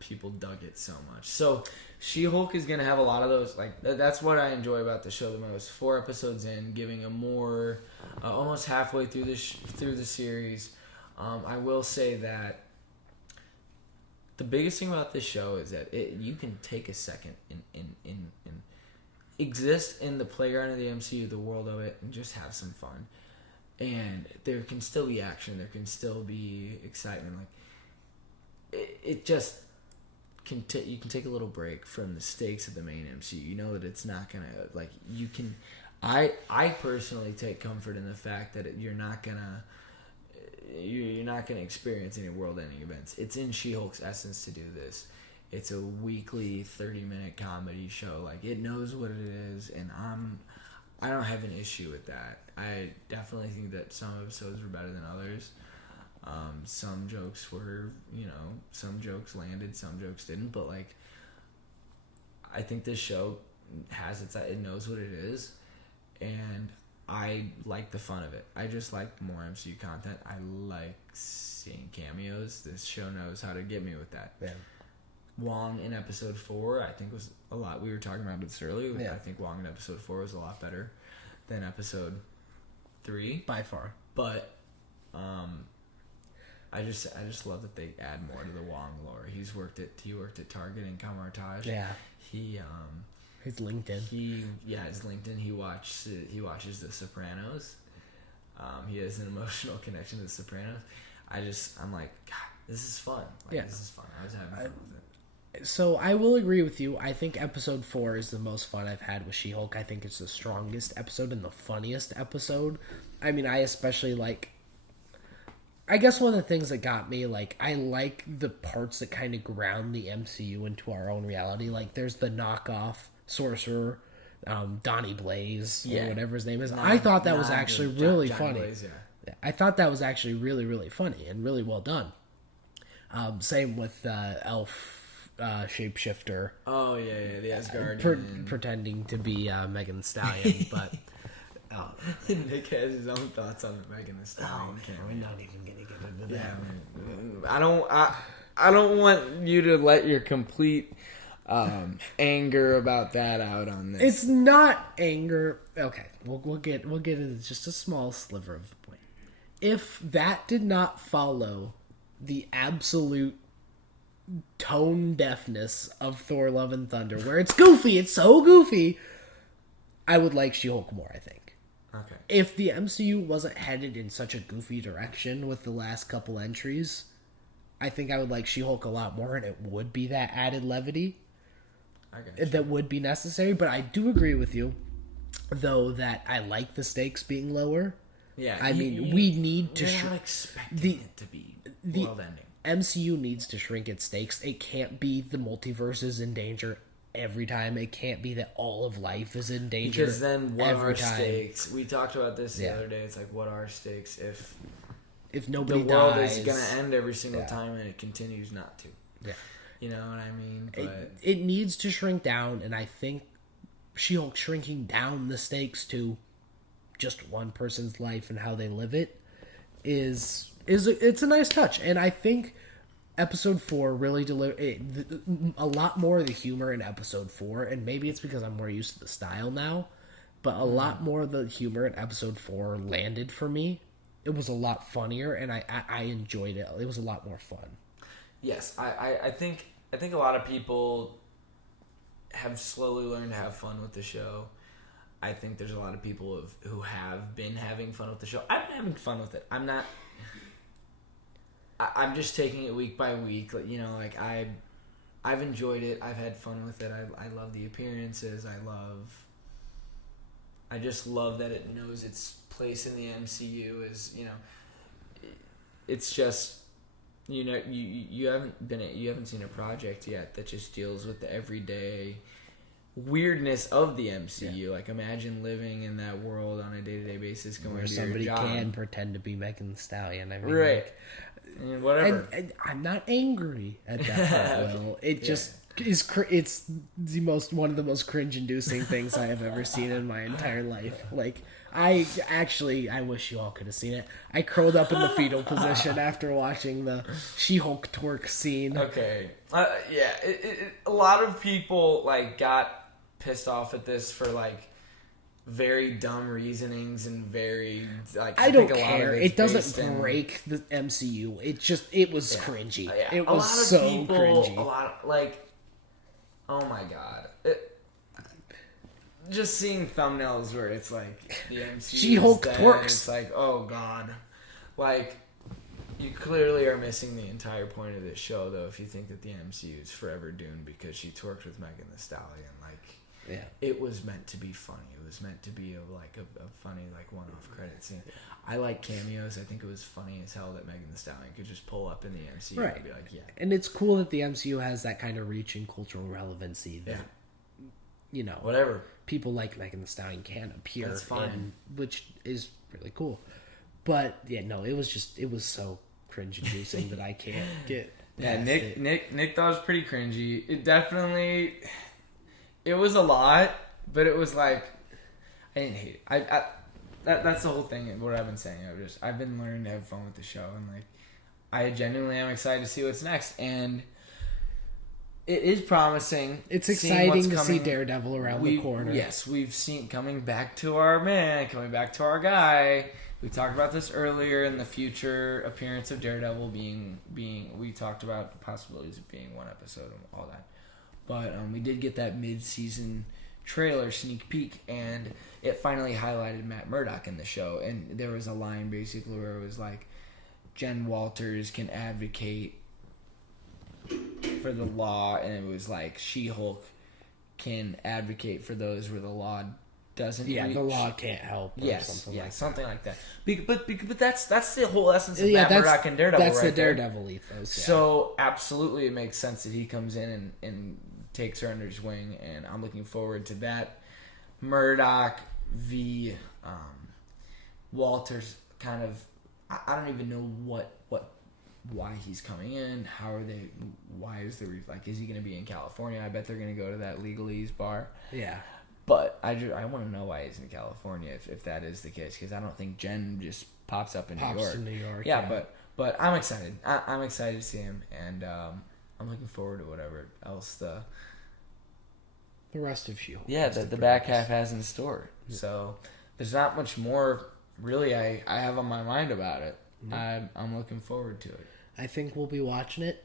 people dug it so much. So She-Hulk is gonna have a lot of those. That's what I enjoy about the show the most. 4 episodes in, giving a more almost halfway through the series. I will say that the biggest thing about this show is that you can take a second and exist in the playground of the MCU, the world of it, and just have some fun. And there can still be action. There can still be excitement. It just can. You can take a little break from the stakes of the main MCU. You know that it's not gonna you can. I personally take comfort in the fact that you're not gonna experience any world-ending events. It's in She-Hulk's essence to do this. It's a weekly 30-minute comedy show. It knows what it is, and I don't have an issue with that. I definitely think that some episodes were better than others. Some jokes were, some jokes landed, some jokes didn't, but I think this show it knows what it is, and I like the fun of it. I just like more MCU content. I like seeing cameos. This show knows how to get me with that. Yeah. Wong in episode 4, I think was a lot. We were talking about this earlier. Yeah. I think Wong in episode 4 was a lot better than episode 3 by far. But I just love that they add more to the Wong lore. He worked at Target and Kamartage. Yeah. His LinkedIn. His LinkedIn. He watches The Sopranos. He has an emotional connection to The Sopranos. I'm like, God, this is fun. This is fun. I was having fun with it. So I will agree with you. I think episode 4 is the most fun I've had with She-Hulk. I think it's the strongest episode and the funniest episode. I mean, I especially like... I guess one of the things that got me, like, I like the parts that kind of ground the MCU into our own reality. Like, there's the knockoff sorcerer, Donnie Blaze, or whatever his name is. I thought that was actually really funny. Blaze, yeah. I thought that was actually really, really funny and really well done. Same with Elf Shapeshifter. Oh, yeah, the Asgardian. Pretending to be Megan Thee Stallion, but... Nick has his own thoughts on the Megan Thee Stallion. We're not even gonna get into that. Yeah, I don't want you to let your complete anger about that out on this. It's not anger. Okay, we'll get into just a small sliver of the point. If that did not follow the absolute tone deafness of Thor: Love and Thunder, where it's goofy, it's so goofy, I would like She-Hulk more, I think. Okay. If the MCU wasn't headed in such a goofy direction with the last couple entries, I think I would like She-Hulk a lot more, and it would be that added levity that would be necessary. But I do agree with you, though, that I like the stakes being lower. Yeah, I mean, we need to... We're not expecting it to be world-ending. MCU needs to shrink its stakes. It can't be the multiverse is in danger every time. It can't be that all of life is in danger. Because then what are stakes? We talked about this the other day. It's like, what are stakes if nobody the world dies, is going to end every single time and it continues not to? Yeah. You know what I mean? But it needs to shrink down, and I think She-Hulk shrinking down the stakes to just one person's life and how they live it is it's a nice touch. And I think Episode 4 really delivered a lot more of the humor in Episode 4, and maybe it's because I'm more used to the style now, but a lot more of the humor in Episode 4 landed for me. It was a lot funnier, and I enjoyed it. It was a lot more fun. Yes, I think a lot of people have slowly learned to have fun with the show. I think there's a lot of people who have been having fun with the show. I've been having fun with it. I'm just taking it week by week. You know, like I've enjoyed it. I've had fun with it. I love the appearances. I just love that it knows its place in the MCU. Is, you know, it's just, you know, you haven't seen a project yet that just deals with the everyday weirdness of the MCU. Yeah. Like, imagine living in that world on a day-to-day basis, going where to somebody your job. can pretend to be Megan Thee Stallion. I mean, right. Like, and whatever. And I'm not angry at that point, Will. It just is. It's one of the most cringe-inducing things I have ever seen in my entire life. Like, I wish you all could have seen it. I curled up in the fetal position after watching the She-Hulk twerk scene. Okay. Yeah. A lot of people got pissed off at this for very dumb reasonings and very I don't care. It doesn't break the MCU. It was cringy. Yeah. It was so cringy. Oh my god. Just seeing thumbnails where it's like the MCU She-Hulk twerks. It's like, oh god. You clearly are missing the entire point of this show, though, if you think that the MCU is forever doomed because she twerked with Megan Thee Stallion. Yeah. It was meant to be funny. It was meant to be a funny one-off credit scene. I like cameos. I think it was funny as hell that Megan Thee Stallion could just pull up in the MCU and be like, yeah. And it's cool that the MCU has that kind of reach and cultural relevancy that, you know, whatever, people like Megan Thee Stallion can appear. That's fine. Which is really cool. But yeah, no, it was so cringe-inducing that I can't get. Yeah, Nick thought it was pretty cringy. It definitely. It was a lot, but it was I didn't hate it. That's the whole thing. What I've been saying. I've been learning to have fun with the show, and I genuinely am excited to see what's next. And it is promising. It's exciting to see Daredevil around the corner. Yes, we've seen coming back to our guy. We talked about this earlier in the future appearance of Daredevil being we talked about possibilities of being one episode and all that. But we did get that mid-season trailer sneak peek, and it finally highlighted Matt Murdock in the show. And there was a line basically where it was like, Jen Walters can advocate for the law, and it was like She-Hulk can advocate for those where the law doesn't reach. The law can't help. Something like that. But that's the whole essence of Matt Murdock and Daredevil. That's the Daredevil ethos. Yeah. So absolutely, it makes sense that he comes in and takes her under his wing, and I'm looking forward to that. Murdock v. Walters, kind of. I don't even know why he's coming in. How are they? Why is is he going to be in California? I bet they're going to go to that Legalese bar. Yeah. But I want to know why he's in California if that is the case, because I don't think Jen just pops up in New York. Yeah, but I'm excited. I'm excited to see him, and I'm looking forward to whatever else the rest of She-Hulk. Yeah, the back half has in store. Yeah. So there's not much more really I have on my mind about it. Mm-hmm. I'm looking forward to it. I think we'll be watching it.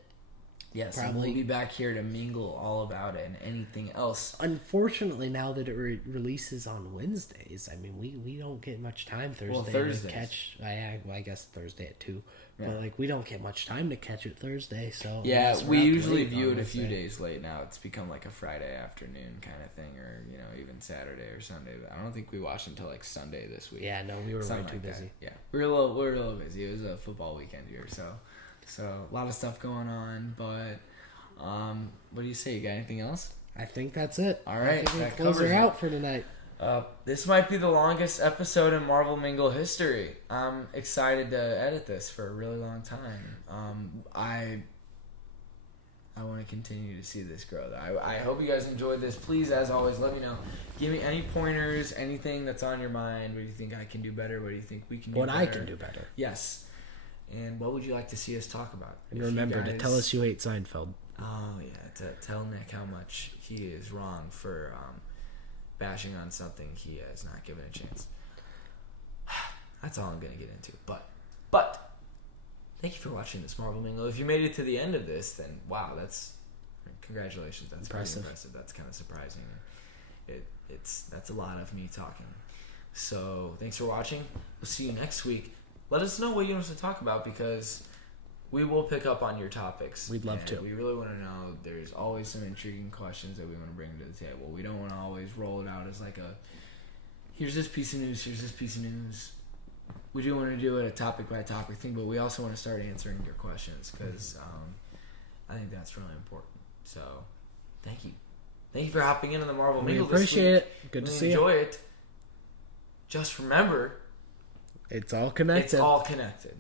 Yes, probably. We'll be back here to mingle all about it and anything else. Unfortunately, now that it releases on Wednesdays, I mean, we don't get much time Thursday to catch. I guess Thursday at 2. Yeah. But we don't get much time to catch it Thursday. So yeah, we usually view it a few days late now. It's become like a Friday afternoon kind of thing, or even Saturday or Sunday. I don't think we watched until Sunday this week. Yeah, no, we were way too busy. Yeah, we were a little busy. It was a football weekend here, so a lot of stuff going on. But what do you say? You got anything else? I think that's it. All right, I think we close her out for tonight. This might be the longest episode in Marvel Mingle history. I'm excited to edit this for a really long time. I want to continue to see this grow. I hope you guys enjoyed this. Please, as always, let me know. Give me any pointers, anything that's on your mind. What do you think I can do better? What do you think we can do better? What I can do better. Yes. And what would you like to see us talk about? And remember to tell us you hate Seinfeld. Oh, yeah. To tell Nick how much he is wrong for bashing on something he has not given a chance. That's all I'm going to get into. But thank you for watching this Marvel Mingle. If you made it to the end of this, then wow, congratulations. That's pretty impressive. That's kind of surprising. That's a lot of me talking. So thanks for watching. We'll see you next week. Let us know what you want us to talk about, because we will pick up on your topics. We'd love to. We really want to know. There's always some intriguing questions that we want to bring to the table. We don't want to always roll it out as like here's this piece of news, here's this piece of news. We do want to do it a topic by topic thing, but we also want to start answering your questions, because I think that's really important. So thank you. Thank you for hopping into the Marvel Mingle this week. We appreciate it. Good to see you. Enjoy it. Just remember, it's all connected. It's all connected.